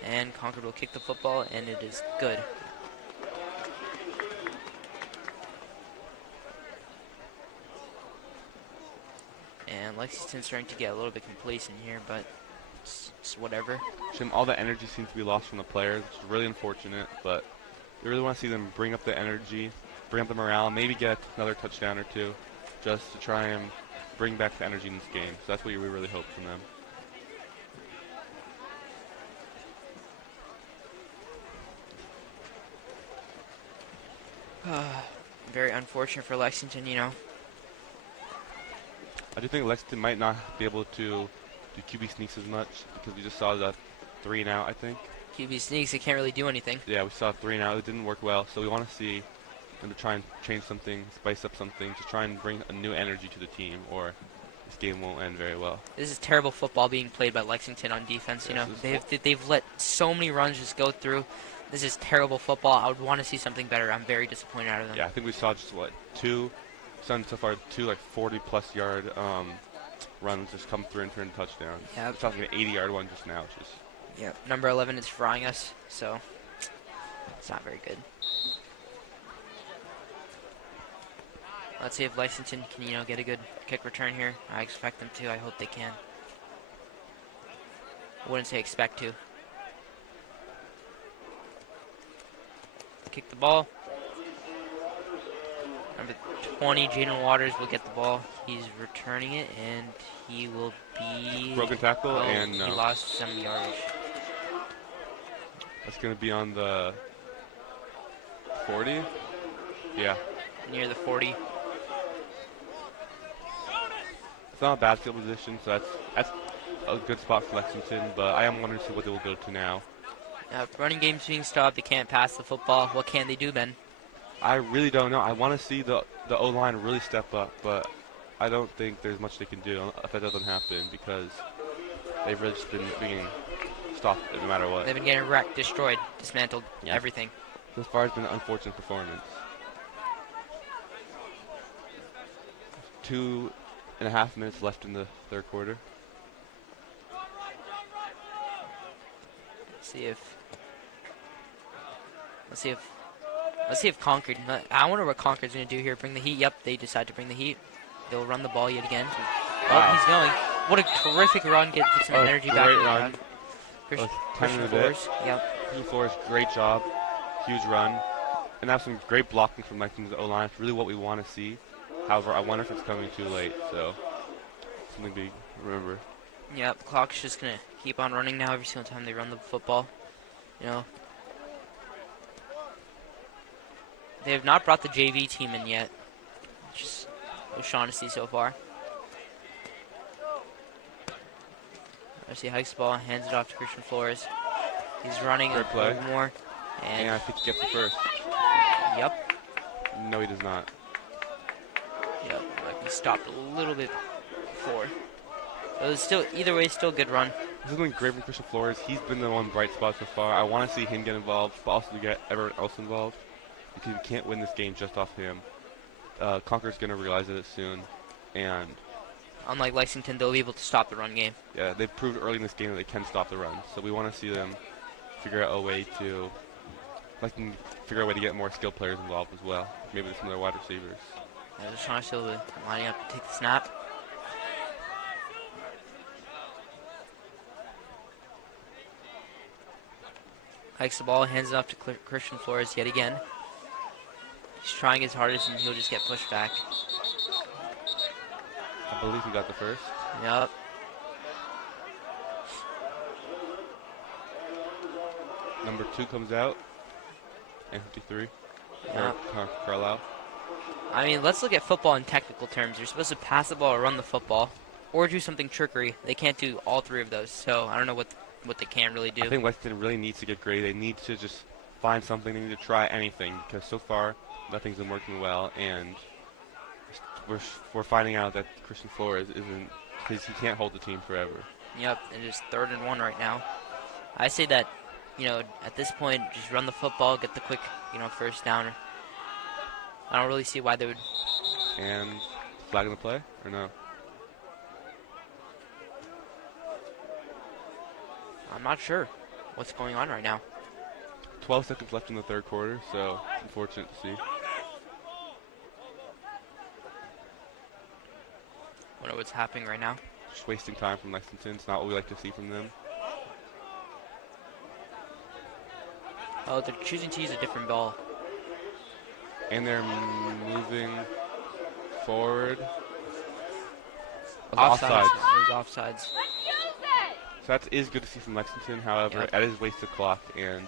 And Concord will kick the football, and it is good. And Lexington's starting to get a little bit complacent here, but it's whatever. Jim, all the energy seems to be lost from the players, which is really unfortunate, but we really want to see them bring up the energy, bring up the morale, maybe get another touchdown or two, just to try and bring back the energy in this game. So that's what we really hope from them. Very unfortunate for Lexington, you know. I do think Lexington might not be able to do QB sneaks as much because we just saw the 3 and out, I think. QB sneaks, they can't really do anything. Yeah, we saw 3 and out. It didn't work well, so we want to see them to try and change something, spice up something, to try and bring a new energy to the team, or this game won't end very well. This is terrible football being played by Lexington on defense, you know. They've let so many runs just go through. This is terrible football. I would want to see something better. I'm very disappointed out of them. Yeah, I think we saw just, two so far, 2 40-plus yard runs just come through and turn touchdowns. Yeah. We saw like an 80-yard one just now, which is... Yeah, number 11 is frying us, so it's not very good. Let's see if Lexington can, you know, get a good kick return here. I expect them to. I hope they can. I wouldn't say expect to. Kick the ball. Number 20, Jaden Waters will get the ball. He's returning it, and he will be... Broken tackle, and he lost some yardage. That's going to be on the 40? Yeah. Near the 40. It's not a bad field position, so that's a good spot for Lexington, but I am wondering to see what they will go to now. Running game's being stopped. They can't pass the football. What can they do, Ben? I really don't know. I want to see the O-line really step up, but I don't think there's much they can do if that doesn't happen because they've really just been being stopped no matter what. They've been getting wrecked, destroyed, dismantled, everything. This far has been an unfortunate performance. 2.5 minutes left in the third quarter. Let's see if Concord. I wonder what Concord's going to do here. Bring the heat. Yep, they decide to bring the heat. They'll run the ball yet again. Wow. Oh, he's going. What a terrific run. Get some energy back. Great run. Christian Flores. Yep. Christian Flores, great job. Huge run. And have some great blocking from Lexington's O-line. It's really what we want to see. However, I wonder if it's coming too late. So, something to remember. Yep, the clock's just going to keep on running now every single time they run the football. You know. They have not brought the JV team in yet. Just O'Shaughnessy so far. He hikes the ball, hands it off to Christian Flores. He's running a little more. And I think he gets the first. Yep. No, he does not. Yep, like he stopped a little bit before. But it was still, either way, still a good run. This has been great from Christian Flores. He's been the one bright spot so far. I want to see him get involved, but also to get everyone else involved. Because we can't win this game just off him. Concord's going to realize it soon. And unlike Lexington, they'll be able to stop the run game. Yeah, they proved early in this game that they can stop the run. So we want to see them figure out a way to, figure out a way to get more skilled players involved as well. Maybe some of their wide receivers. Yeah, just trying to lining up to take the snap. Hikes the ball, hands it off to Christian Flores yet again. He's trying his hardest and he'll just get pushed back. I believe he got the first. Yep. Number 2 comes out. And 53. Yeah. Carlisle. I mean, let's look at football in technical terms. You're supposed to pass the ball or run the football, or do something trickery. They can't do all 3 of those, so I don't know what they can really do. I think Lexington really needs to get gritty. They need to just find something. They need to try anything, because so far nothing's been working well, and we're finding out that Christian Flores isn't, because he can't hold the team forever. Yep, it is 3rd and 1 right now. I say that, at this point, just run the football, get the quick, first down. I don't really see why they would. And flag on the play, or no? I'm not sure what's going on right now. 12 seconds left in the 3rd quarter, so it's unfortunate to see. Wonder what's happening right now. Just wasting time from Lexington. It's not what we like to see from them. Oh, they're choosing to use a different ball. And they're moving forward. Offsides. There's offsides. So that is good to see from Lexington. However, Yep. that is waste of clock, and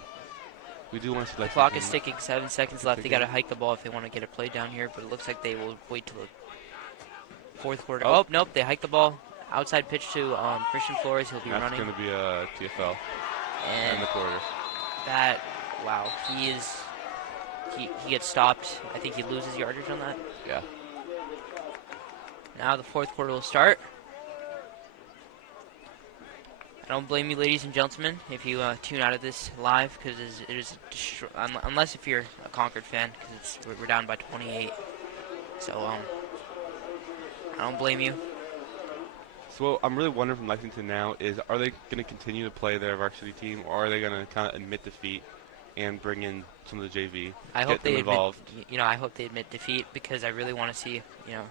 we do want to see The Lexington. clock is ticking, 7 seconds left. They got to hike the ball if they want to get a play down here, but it looks like they will wait till the 4th quarter. Oh, nope, they hiked the ball. Outside pitch to Christian Flores. He'll be That's running. going to be a TFL And in the quarter. that, wow, he gets stopped. I think he loses yardage on that. Yeah. Now the 4th quarter will start. I don't blame you, ladies and gentlemen, if you tune out of this live, because it is unless if you're a Concord fan, because we're down by 28. So I don't blame you. So what I'm really wondering from Lexington now is, are they going to continue to play their varsity team, or are they going to kind of admit defeat and bring in some of the JV? I hope they involved. I hope they admit defeat, because I really want to see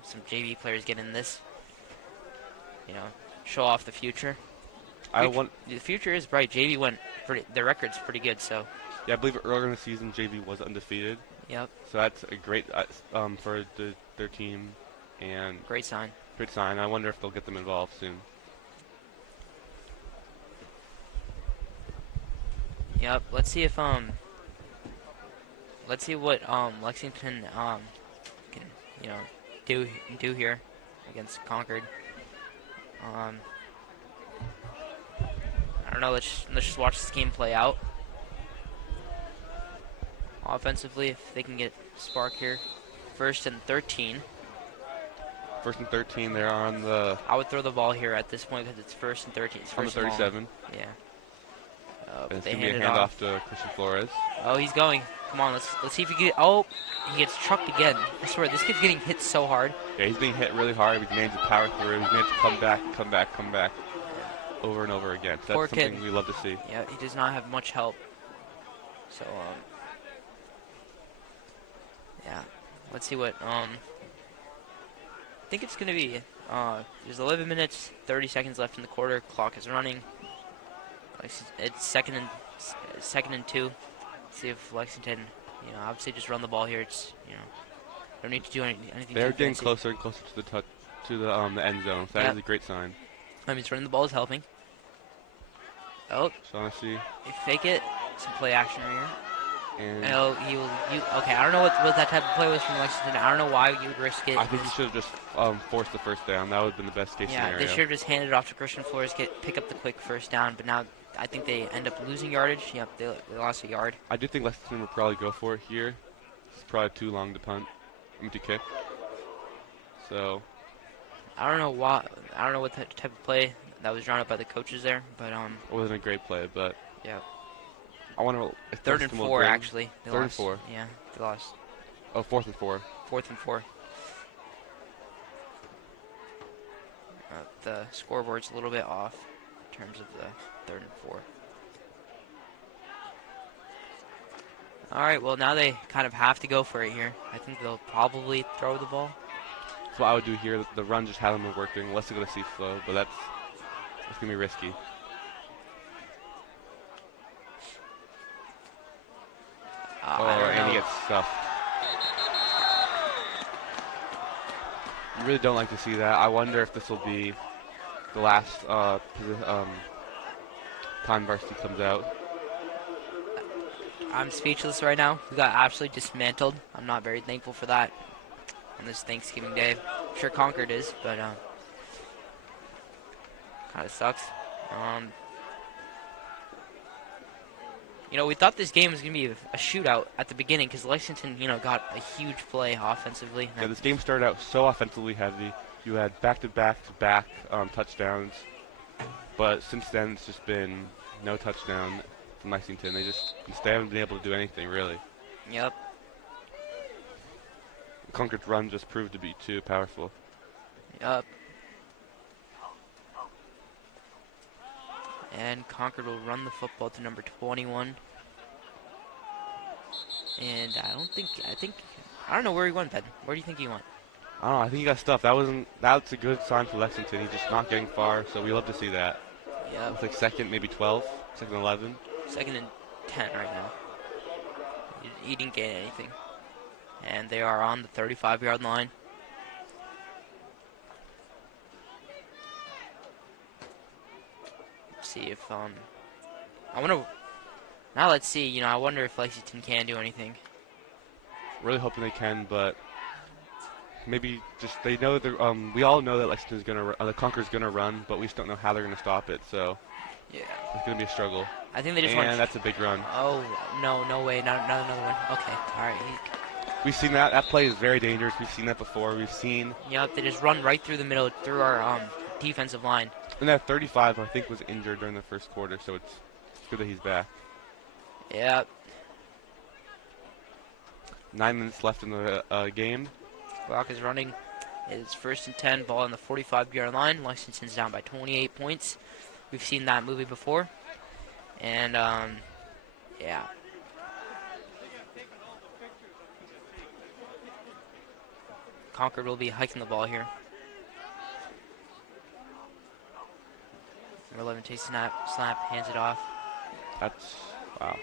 some JV players get in this. Show off the future. The future is bright. JV their record's pretty good, so. Yeah, I believe earlier in the season JV was undefeated. Yep. So that's a great for their team, and great sign. Great sign. I wonder if they'll get them involved soon. Yep. Let's see if let's see what Lexington can do here against Concord. I don't know. Let's just watch this game play out. Offensively, if they can get spark here. 1st and 13. 1st and 13. They're on the. I would throw the ball here at this point because it's 1st and 13. It's on the 37. Yeah. And it's gonna be a handoff to Christian Flores. Oh, he's going. Come on, let's see if he get. Oh, he gets trucked again. I swear, this kid's getting hit so hard. Yeah, he's being hit really hard. He's managed to power through. He's managed to come back, over and over again. So that's something we love to see. Yeah, he does not have much help. So yeah, let's see what I think it's gonna be. There's 11 minutes, 30 seconds left in the quarter. Clock is running. It's second and 2. See if Lexington, obviously just run the ball here. It's don't need to do anything. They're getting closer and closer to the end zone. So that is a great sign. I mean, running the ball is helping. Oh, Shaughnessy. They fake it. Some play action right here. And okay, I don't know what that type of play was from Lexington. I don't know why you would risk it. I think you should have just forced the first down. That would have been the best case scenario. Yeah, they should have just handed it off to Christian Flores, pick up the quick first down. But now I think they end up losing yardage. Yep, they lost a yard. I do think Lexington would probably go for it here. It's probably too long to punt. To kick. So. I don't know why. I don't know what type of play that was drawn up by the coaches there, but It wasn't a great play, but. Yeah. I wonder if 3rd and 4 actually. 3rd and 4. Yeah, they lost. Oh, 4th and 4. 4th and 4. The scoreboard's a little bit off in terms of the 3rd and 4. All right, well now they kind of have to go for it here. I think they'll probably throw the ball. That's what I would do here. The run just hasn't been working. Unless they're going to see flow, but that's going to be risky. And he gets stuffed. You really don't like to see that. I wonder if this will be the last time varsity comes out. I'm speechless right now. We got absolutely dismantled. I'm not very thankful for that on this Thanksgiving Day. I'm sure Concord is, but kind of sucks. You know, we thought this game was going to be a shootout at the beginning because Lexington, you know, got a huge play offensively. Yeah, this game started out so offensively heavy. You had back-to-back touchdowns, but since then it's just been no touchdown from Lexington. They haven't been able to do anything really. Yep. Concord's run just proved to be too powerful. Yep. And Concord will run the football to number 21. And I don't know where he went, Ben. Where do you think he went? I don't know. I think he got stuffed. That's a good sign for Lexington. He's just not getting far, so we love to see that. Yeah. It's like second, maybe 12, second and 11. Second and 10 right now. He didn't get anything. And they are on the 35-yard line. Let's see if let's see. You know, I wonder if Lexington can do anything. Really hoping they can, but maybe just they know that we all know that Lexington's gonna Concord's gonna run, but we just don't know how they're gonna stop it. So yeah, it's gonna be a struggle. I think they just and that's a big run. Oh no way, not another one. Okay, all right. We've seen that. That play is very dangerous. We've seen that before. We've seen. Yep, they just run right through the middle, through our defensive line. And that 35, I think, was injured during the first quarter, so it's good that he's back. Yep. 9 minutes left in the game. Clock is running. It's 1st and 10, ball on the 45-yard line. Lexington's down by 28 points. We've seen that movie before. And, yeah. Concord will be hiking the ball here. Number 11 takes snap, hands it off. Wow.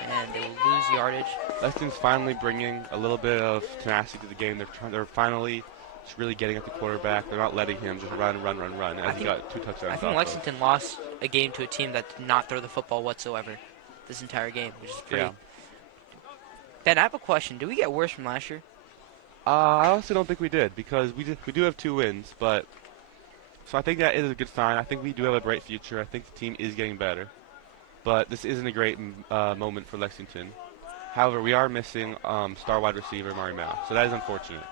And they will lose yardage. Lexington's finally bringing a little bit of tenacity to the game. They're finally just really getting at the quarterback. They're not letting him just run. And he got 2 touchdowns. I think Lexington lost a game to a team that did not throw the football whatsoever this entire game, which is pretty. Yeah. Ben, I have a question. Did we get worse from last year? I honestly don't think we did because we do have 2 wins, but so I think that is a good sign. I think we do have a bright future. I think the team is getting better, but this isn't a great moment for Lexington. However, we are missing star wide receiver Mari Mao, so that is unfortunate.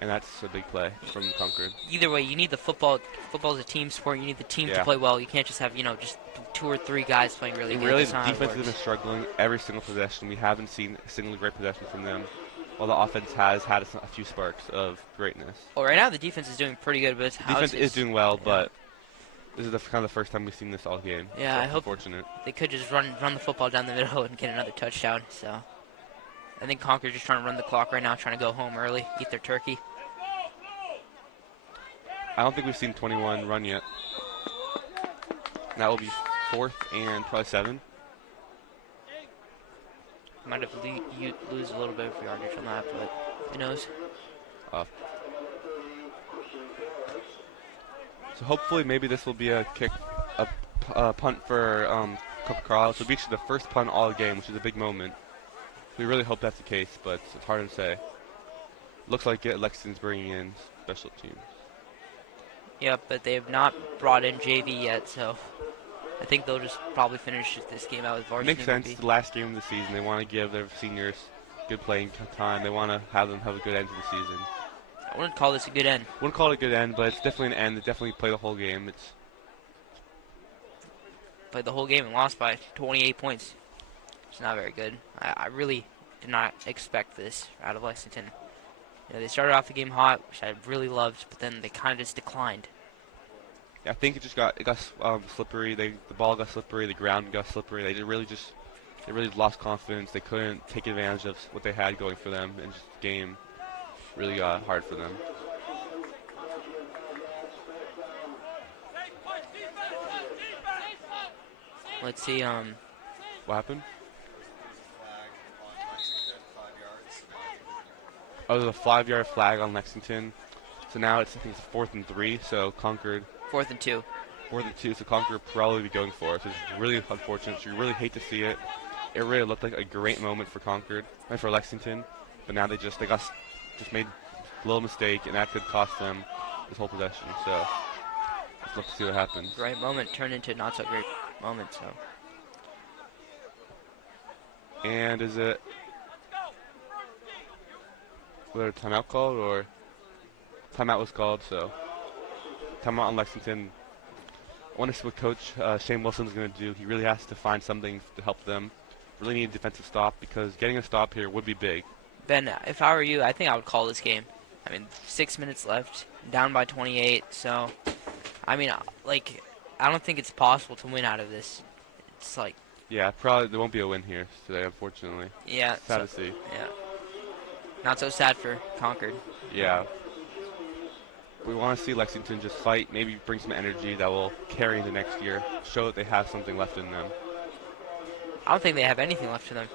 And that's a big play from Concord. Either way, you need the football. Football is a team sport. You need the team to play well. You can't just have just 2 or 3 guys playing really good. Really, the defense has been struggling every single possession. We haven't seen a single great possession from them, while the offense has had a few sparks of greatness. Well, right now the defense is doing pretty good, but it's the defense is doing well, but this is kind of the first time we've seen this all game. Yeah, so I hope unfortunate. They could just run the football down the middle and get another touchdown. So I think Concord's just trying to run the clock right now, trying to go home early, eat their turkey. I don't think we've seen 21 run yet. That will be 4th and probably 7. Might have lose a little bit of yardage on that, but who knows? So hopefully maybe this will be a punt for Concord-Carlisle. So it'll be actually the first punt all game, which is a big moment. We really hope that's the case, but it's hard to say. Looks like Lexington's bringing in special teams. Yep, but they have not brought in JV yet, so I think they'll just probably finish this game out with varsity. Makes sense. It's the last game of the season. They want to give their seniors good playing time. They want to have them have a good end to the season. I wouldn't call this a good end. Wouldn't call it a good end, but it's definitely an end. They definitely play the whole game. Played the whole game and lost by 28 points. It's not very good. I really did not expect this out of Lexington. They started off the game hot, which I really loved, but then they kind of just declined. Yeah, I think it got slippery. The ball got slippery. The ground got slippery. They really lost confidence. They couldn't take advantage of what they had going for them, and just the game really got hard for them. Let's see. What happened? Oh, there's a 5-yard flag on Lexington. So now I think it's 4th and 3. So Concord. 4th and 2. more than 2, so Concord will probably be going for it. So it's really unfortunate. So you really hate to see it. It really looked like a great moment for Concord and for Lexington, but now they just made a little mistake, and that could cost them this whole possession. So let's look to see what happens. Great moment turned into not so great moment. So. And is it a timeout called, or timeout was called? So timeout on Lexington. I want to see what Coach Shane Wilson's going to do. He really has to find something to help them. Really need a defensive stop, because getting a stop here would be big. Ben, if I were you, I think I would call this game. I mean, 6 minutes left, down by 28. So, I mean, like, I don't think it's possible to win out of this. It's like. Yeah, probably there won't be a win here today, unfortunately. Yeah. Sad to see. Yeah. Not so sad for Concord. Yeah. We want to see Lexington just fight, maybe bring some energy that will carry into next year, show that they have something left in them. I don't think they have anything left in them.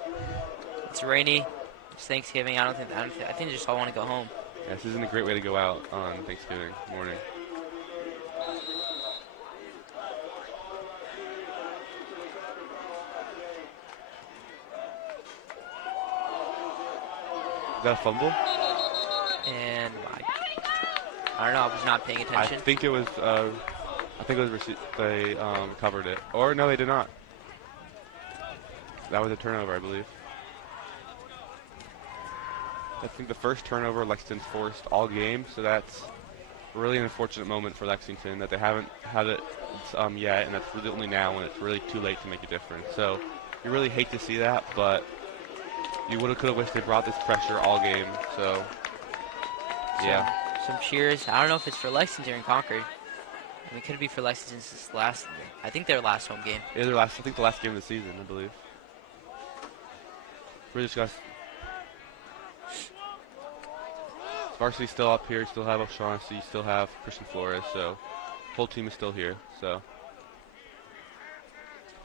It's rainy. It's Thanksgiving. I think they just all want to go home. Yeah, this isn't a great way to go out on Thanksgiving morning. Is that a fumble? And I don't know. I was not paying attention. I think it was. They recovered it, or no, they did not. That was a turnover, I believe. I think the first turnover Lexington's forced all game, so that's really an unfortunate moment for Lexington that they haven't had it yet, and that's really only now when it's really too late to make a difference. So you really hate to see that, but you could have wished they brought this pressure all game. So yeah. Some cheers. I don't know if it's for Lexington or Concord. I mean, could it be for Lexington's last? I think their last home game. Yeah, I think the last game of the season, I believe. Really just got. Varsity's still up here. Still have O'Shaughnessy. Still have Christian Flores. So, whole team is still here. So,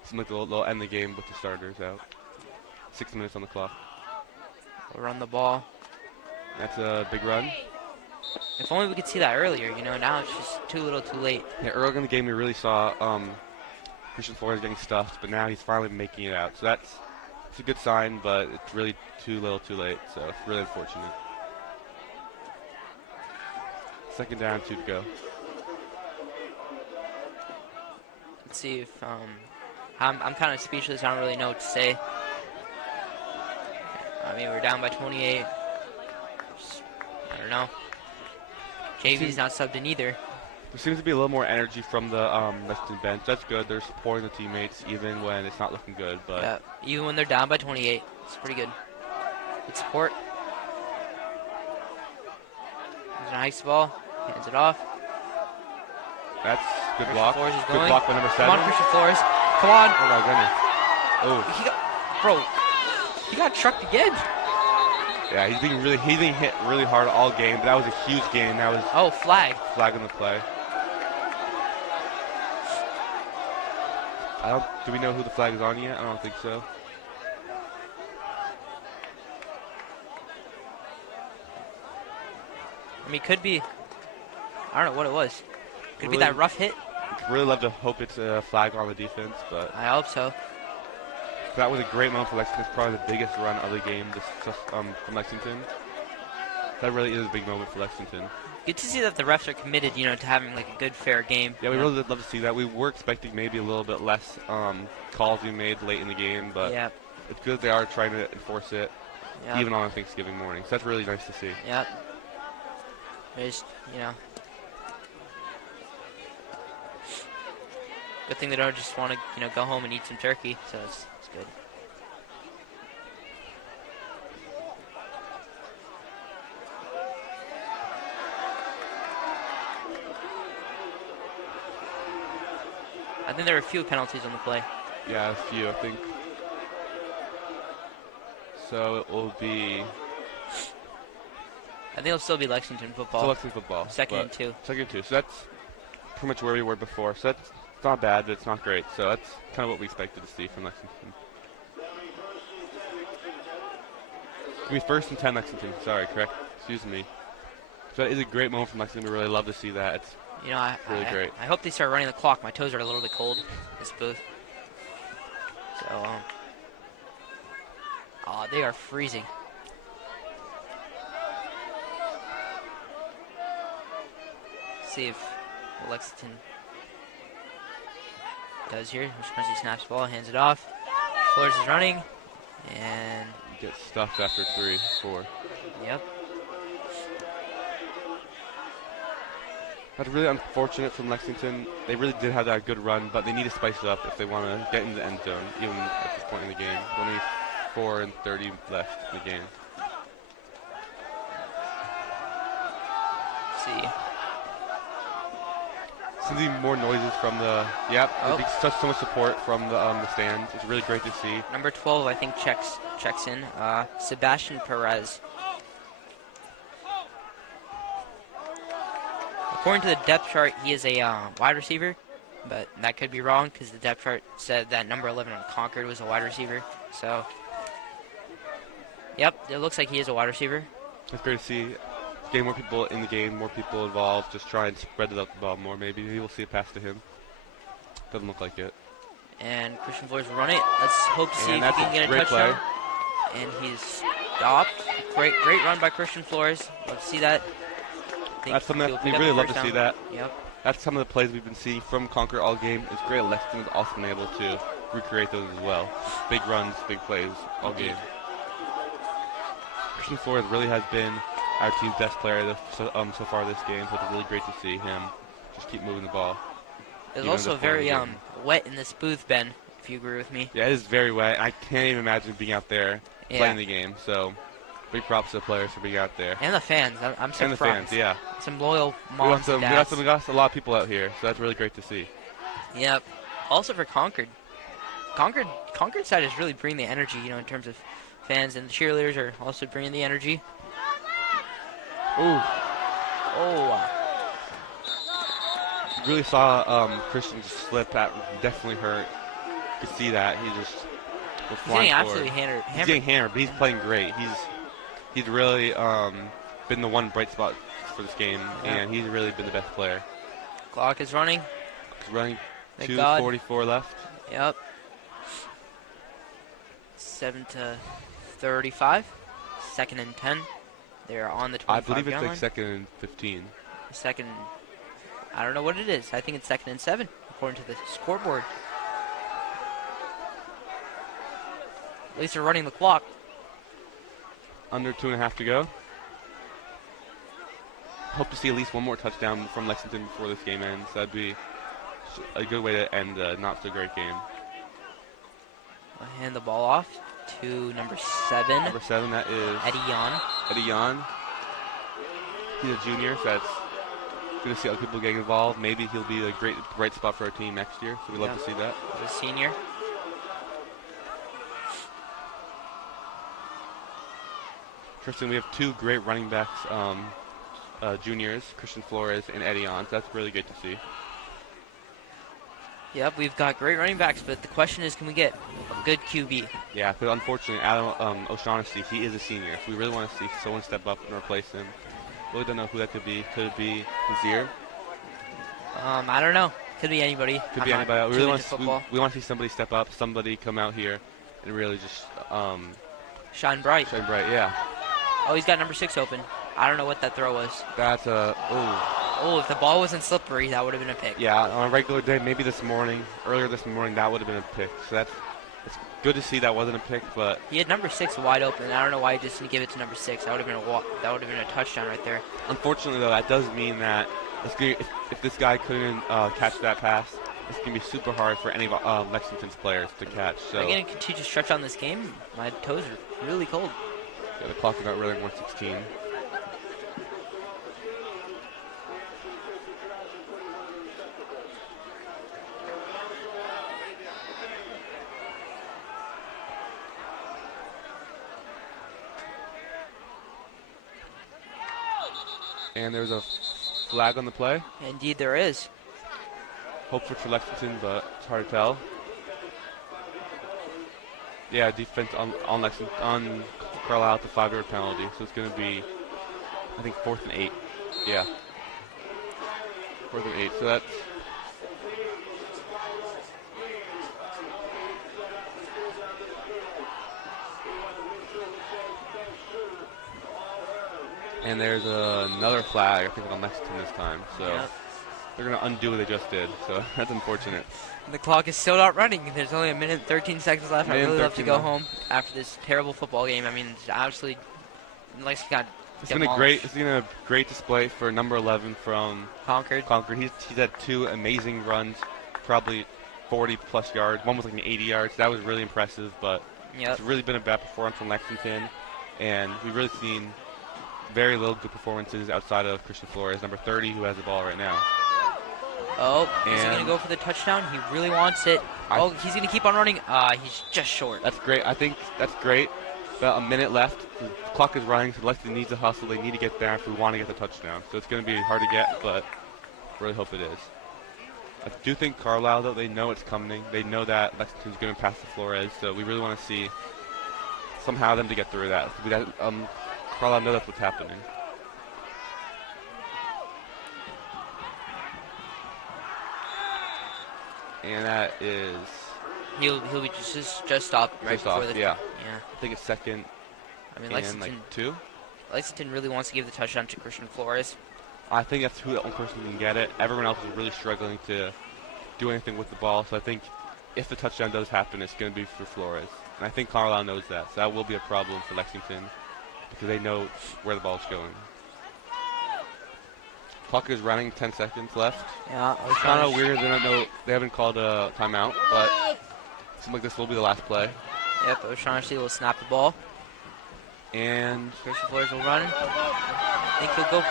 seems like they'll end the game with the starters out. 6 minutes on the clock. We'll run the ball. That's a big run. If only we could see that earlier. You know, now it's just too little, too late. Yeah, earlier in the game we really saw Christian Flores getting stuffed, but now he's finally making it out. So it's a good sign, but it's really too little, too late. So it's really unfortunate. Second down, 2 to go. Let's see if I'm kind of speechless. I don't really know what to say. I mean, we're down by 28. I don't know. JV's not subbed in either. There seems to be a little more energy from the Lexington bench. That's good. They're supporting the teammates even when it's not looking good. But yeah, even when they're down by 28, it's pretty good. Good support. There's a nice ball. Hands it off. That's good Christian block. Flores is Good going. block by number 7. Come on, Christian Flores. Come on. Oh my goodness. Oh. He got trucked again. Yeah, he's being hit really hard all game. But that was a huge game. That was flag on the play. Do we know who the flag is on yet? I don't think so. I mean, could be. I don't know what it was. Could be that rough hit. I'd really love to hope it's a flag on the defense, but I hope so. that was a great moment for Lexington. It's probably the biggest run of the game from Lexington. That really is a big moment for Lexington. Good to see that the refs are committed, you know, to having like a good, fair game. Yeah, we really did love to see that. We were expecting maybe a little bit less calls being made late in the game, but yeah, it's good they are trying to enforce it yeah, even on Thanksgiving morning. So that's really nice to see. Yeah. Just, you know, good thing they don't just want to, you know, go home and eat some turkey. So it's good. I think there are a few penalties on the play. Yeah, a few, I think. So it will be. I think it'll still be Lexington football. Still Lexington football. Second and 2. Second and 2. So that's pretty much where we were before. So that's not bad, but it's not great. So that's kind of what we expected to see from Lexington. It'll be 1st and 10 Lexington. Sorry, correct. Excuse me. So that is a great moment from Lexington. We really love to see that. It's You know, Really great. I hope they start running the clock. My toes are a little bit cold in this booth. So, oh, they are freezing. See if Lexington does here. He snaps the ball, hands it off. Flores is running, and Gets stuffed after 3, 4. yep. That's really unfortunate from Lexington. They really did have that good run, but they need to spice it up if they want to get into the end zone, even at this point in the game. Only 4:30 left in the game. Let's see. Seems more noises from the. Yep, Oh. there's so much support from the stands. It's really great to see. Number 12, I think, checks in. Sebastian Perez. According to the depth chart, he is a wide receiver, but that could be wrong because the depth chart said that number 11 on Concord was a wide receiver. So, yep, it looks like he is a wide receiver. It's great to see. Getting more people in the game, more people involved. Just try and spread the ball more. Maybe we'll see a pass to him. Doesn't look like it. And Christian Flores will run it. Let's hope to see And if he that's can get a great touchdown. play. And he's stopped. Great run by Christian Flores. Love to see that. That's something he'll that pick we up really the love first to see down. that. Yep. That's some of the plays we've been seeing from Concord all game. It's great Lexington's also been able to recreate those as well. Just big runs, big plays all game. Christian Flores really has been our team's best player so far this game, so it's really great to see him just keep moving the ball. It's even also at this point in very the game. wet in this booth, Ben, if you agree with me. Yeah, it is very wet. I can't even imagine being out there Yeah. playing the game, so big props to the players for being out there. And the fans. I'm surprised. And the fans, yeah. Some loyal We moms got, and dads. we got a lot of people out here, so that's really great to see. Yep. Also for Concord. Concord side is really bringing the energy, you know, in terms of fans, and the cheerleaders are also bringing the energy. Ooh. Oh. Really saw Christian just slip. That definitely hurt. You could see that. He just was He's flying getting forward. absolutely hammered. He's getting hammered, but he's playing great. He's really been the one bright spot for this game, and he's really been the best player. Clock is running. He's running. Thank God. 2:44 left. Yep. 7-35. 2nd and 10. They're on the 25 I believe it's yard like line. 2nd and 15. Second. I don't know what it is. I think it's 2nd and 7, according to the scoreboard. At least they're running the clock. Under 2.5 to go. Hope to see at least one more touchdown from Lexington before this game ends. That'd be a good way to end a not so great game. I'll hand the ball off to number 7, Number 7, that is Eddie Yan. Eddie Yan. He's a junior, so that's good to see other people getting involved. Maybe he'll be a great bright spot for our team next year, so we'd love to see that. He's a senior. Tristan, we have 2 great running backs, juniors, Christian Flores and Eddie Yan, so that's really good to see. Yep, we've got great running backs, but the question is, can we get a good QB? Yeah, but unfortunately, Adam O'Shaughnessy, he is a senior, so we really want to see someone step up and replace him. Really don't know who that could be. Could it be Nazir? I don't know. Could be anybody. Could be anybody. We really want to see somebody step up, somebody come out here and really just shine bright. shine bright. Yeah, Oh, he's got number 6 open. I don't know what that throw was. that's a Oh, if the ball wasn't slippery, that would have been a pick. yeah. On a regular day, maybe earlier this morning, that would have been a pick. So it's good to see that wasn't a pick, but He had number 6 wide open. I don't know why he just didn't give it to number 6. That would have been a touchdown right there. unfortunately though, that does mean that if this guy couldn't catch that pass, it's gonna be super hard for any of Lexington's players to catch. So Am I going to continue to stretch on this game? My toes are really cold. yeah, the clock is not really 1:16. And there's a flag on the play. Indeed, there is. Hopeful for Lexington, but it's hard to tell. Yeah, defense on Lexington, on Carlisle at the 5-yard penalty, so it's going to be, I think, 4th and 8. Yeah. 4th and 8. So that's. And there's another flag, I think, on Lexington this time. So they're going to undo what they just did. So that's unfortunate. The clock is still not running. There's only a minute and 13 seconds left. I'd really love to go left. home after this terrible football game. I mean, it's absolutely Lexington got It's been a great display for number 11 from Concord. He's had 2 amazing runs, probably 40-plus yards. One was like an 80 yards. That was really impressive, but it's really been a bad performance from Lexington. And we've really seen very little good performances outside of Christian Flores, number 30, who has the ball right now. Oh, is he going to go for the touchdown? He really wants it. He's going to keep on running. He's just short. That's great. I think that's great. About a minute left. The clock is running, so Lexington needs to hustle. They need to get there if we want to get the touchdown. So it's going to be hard to get, but I really hope it is. I do think Carlisle, though, they know it's coming. They know that Lexington's going to pass to Flores, so we really want to see somehow them to get through that. Carlisle knows that's what's happening. And that is... He'll be just stopped right before the... Yeah. I think it's second. I mean, and like 2. Lexington really wants to give the touchdown to Christian Flores. I think that's who the only person who can get it. Everyone else is really struggling to do anything with the ball. So I think if the touchdown does happen, it's going to be for Flores. And I think Carlisle knows that. So that will be a problem for Lexington because they know where the ball's going. Clock is running, 10 seconds left. Yeah, it's kind of weird. They haven't called a timeout, but it seems like this will be the last play. Yep, O'Shaughnessy will snap the ball. And Christian Flores will run. I think he'll go.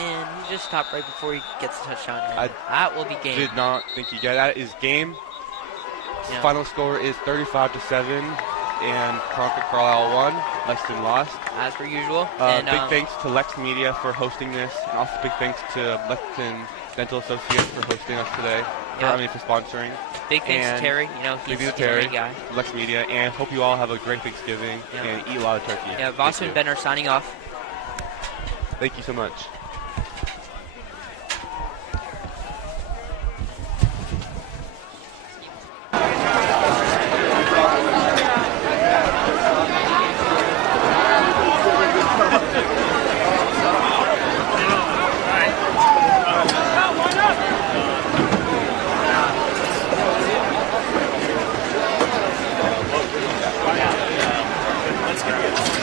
And he just stopped right before he gets the touchdown. That will be game. Did not think he got that. Is game. Yeah. Final score is 35-7. And Concord-Carlisle won. Lexington lost. As per usual. Big thanks to LexMedia for hosting this. And also big thanks to Lexington Dental Associates for hosting us today. For sponsoring. Big thanks to Terry. He's a great guy. LexMedia. And hope you all have a great Thanksgiving and eat a lot of turkey. Yeah, Vasu and Ben are signing off. Thank you so much. Let's get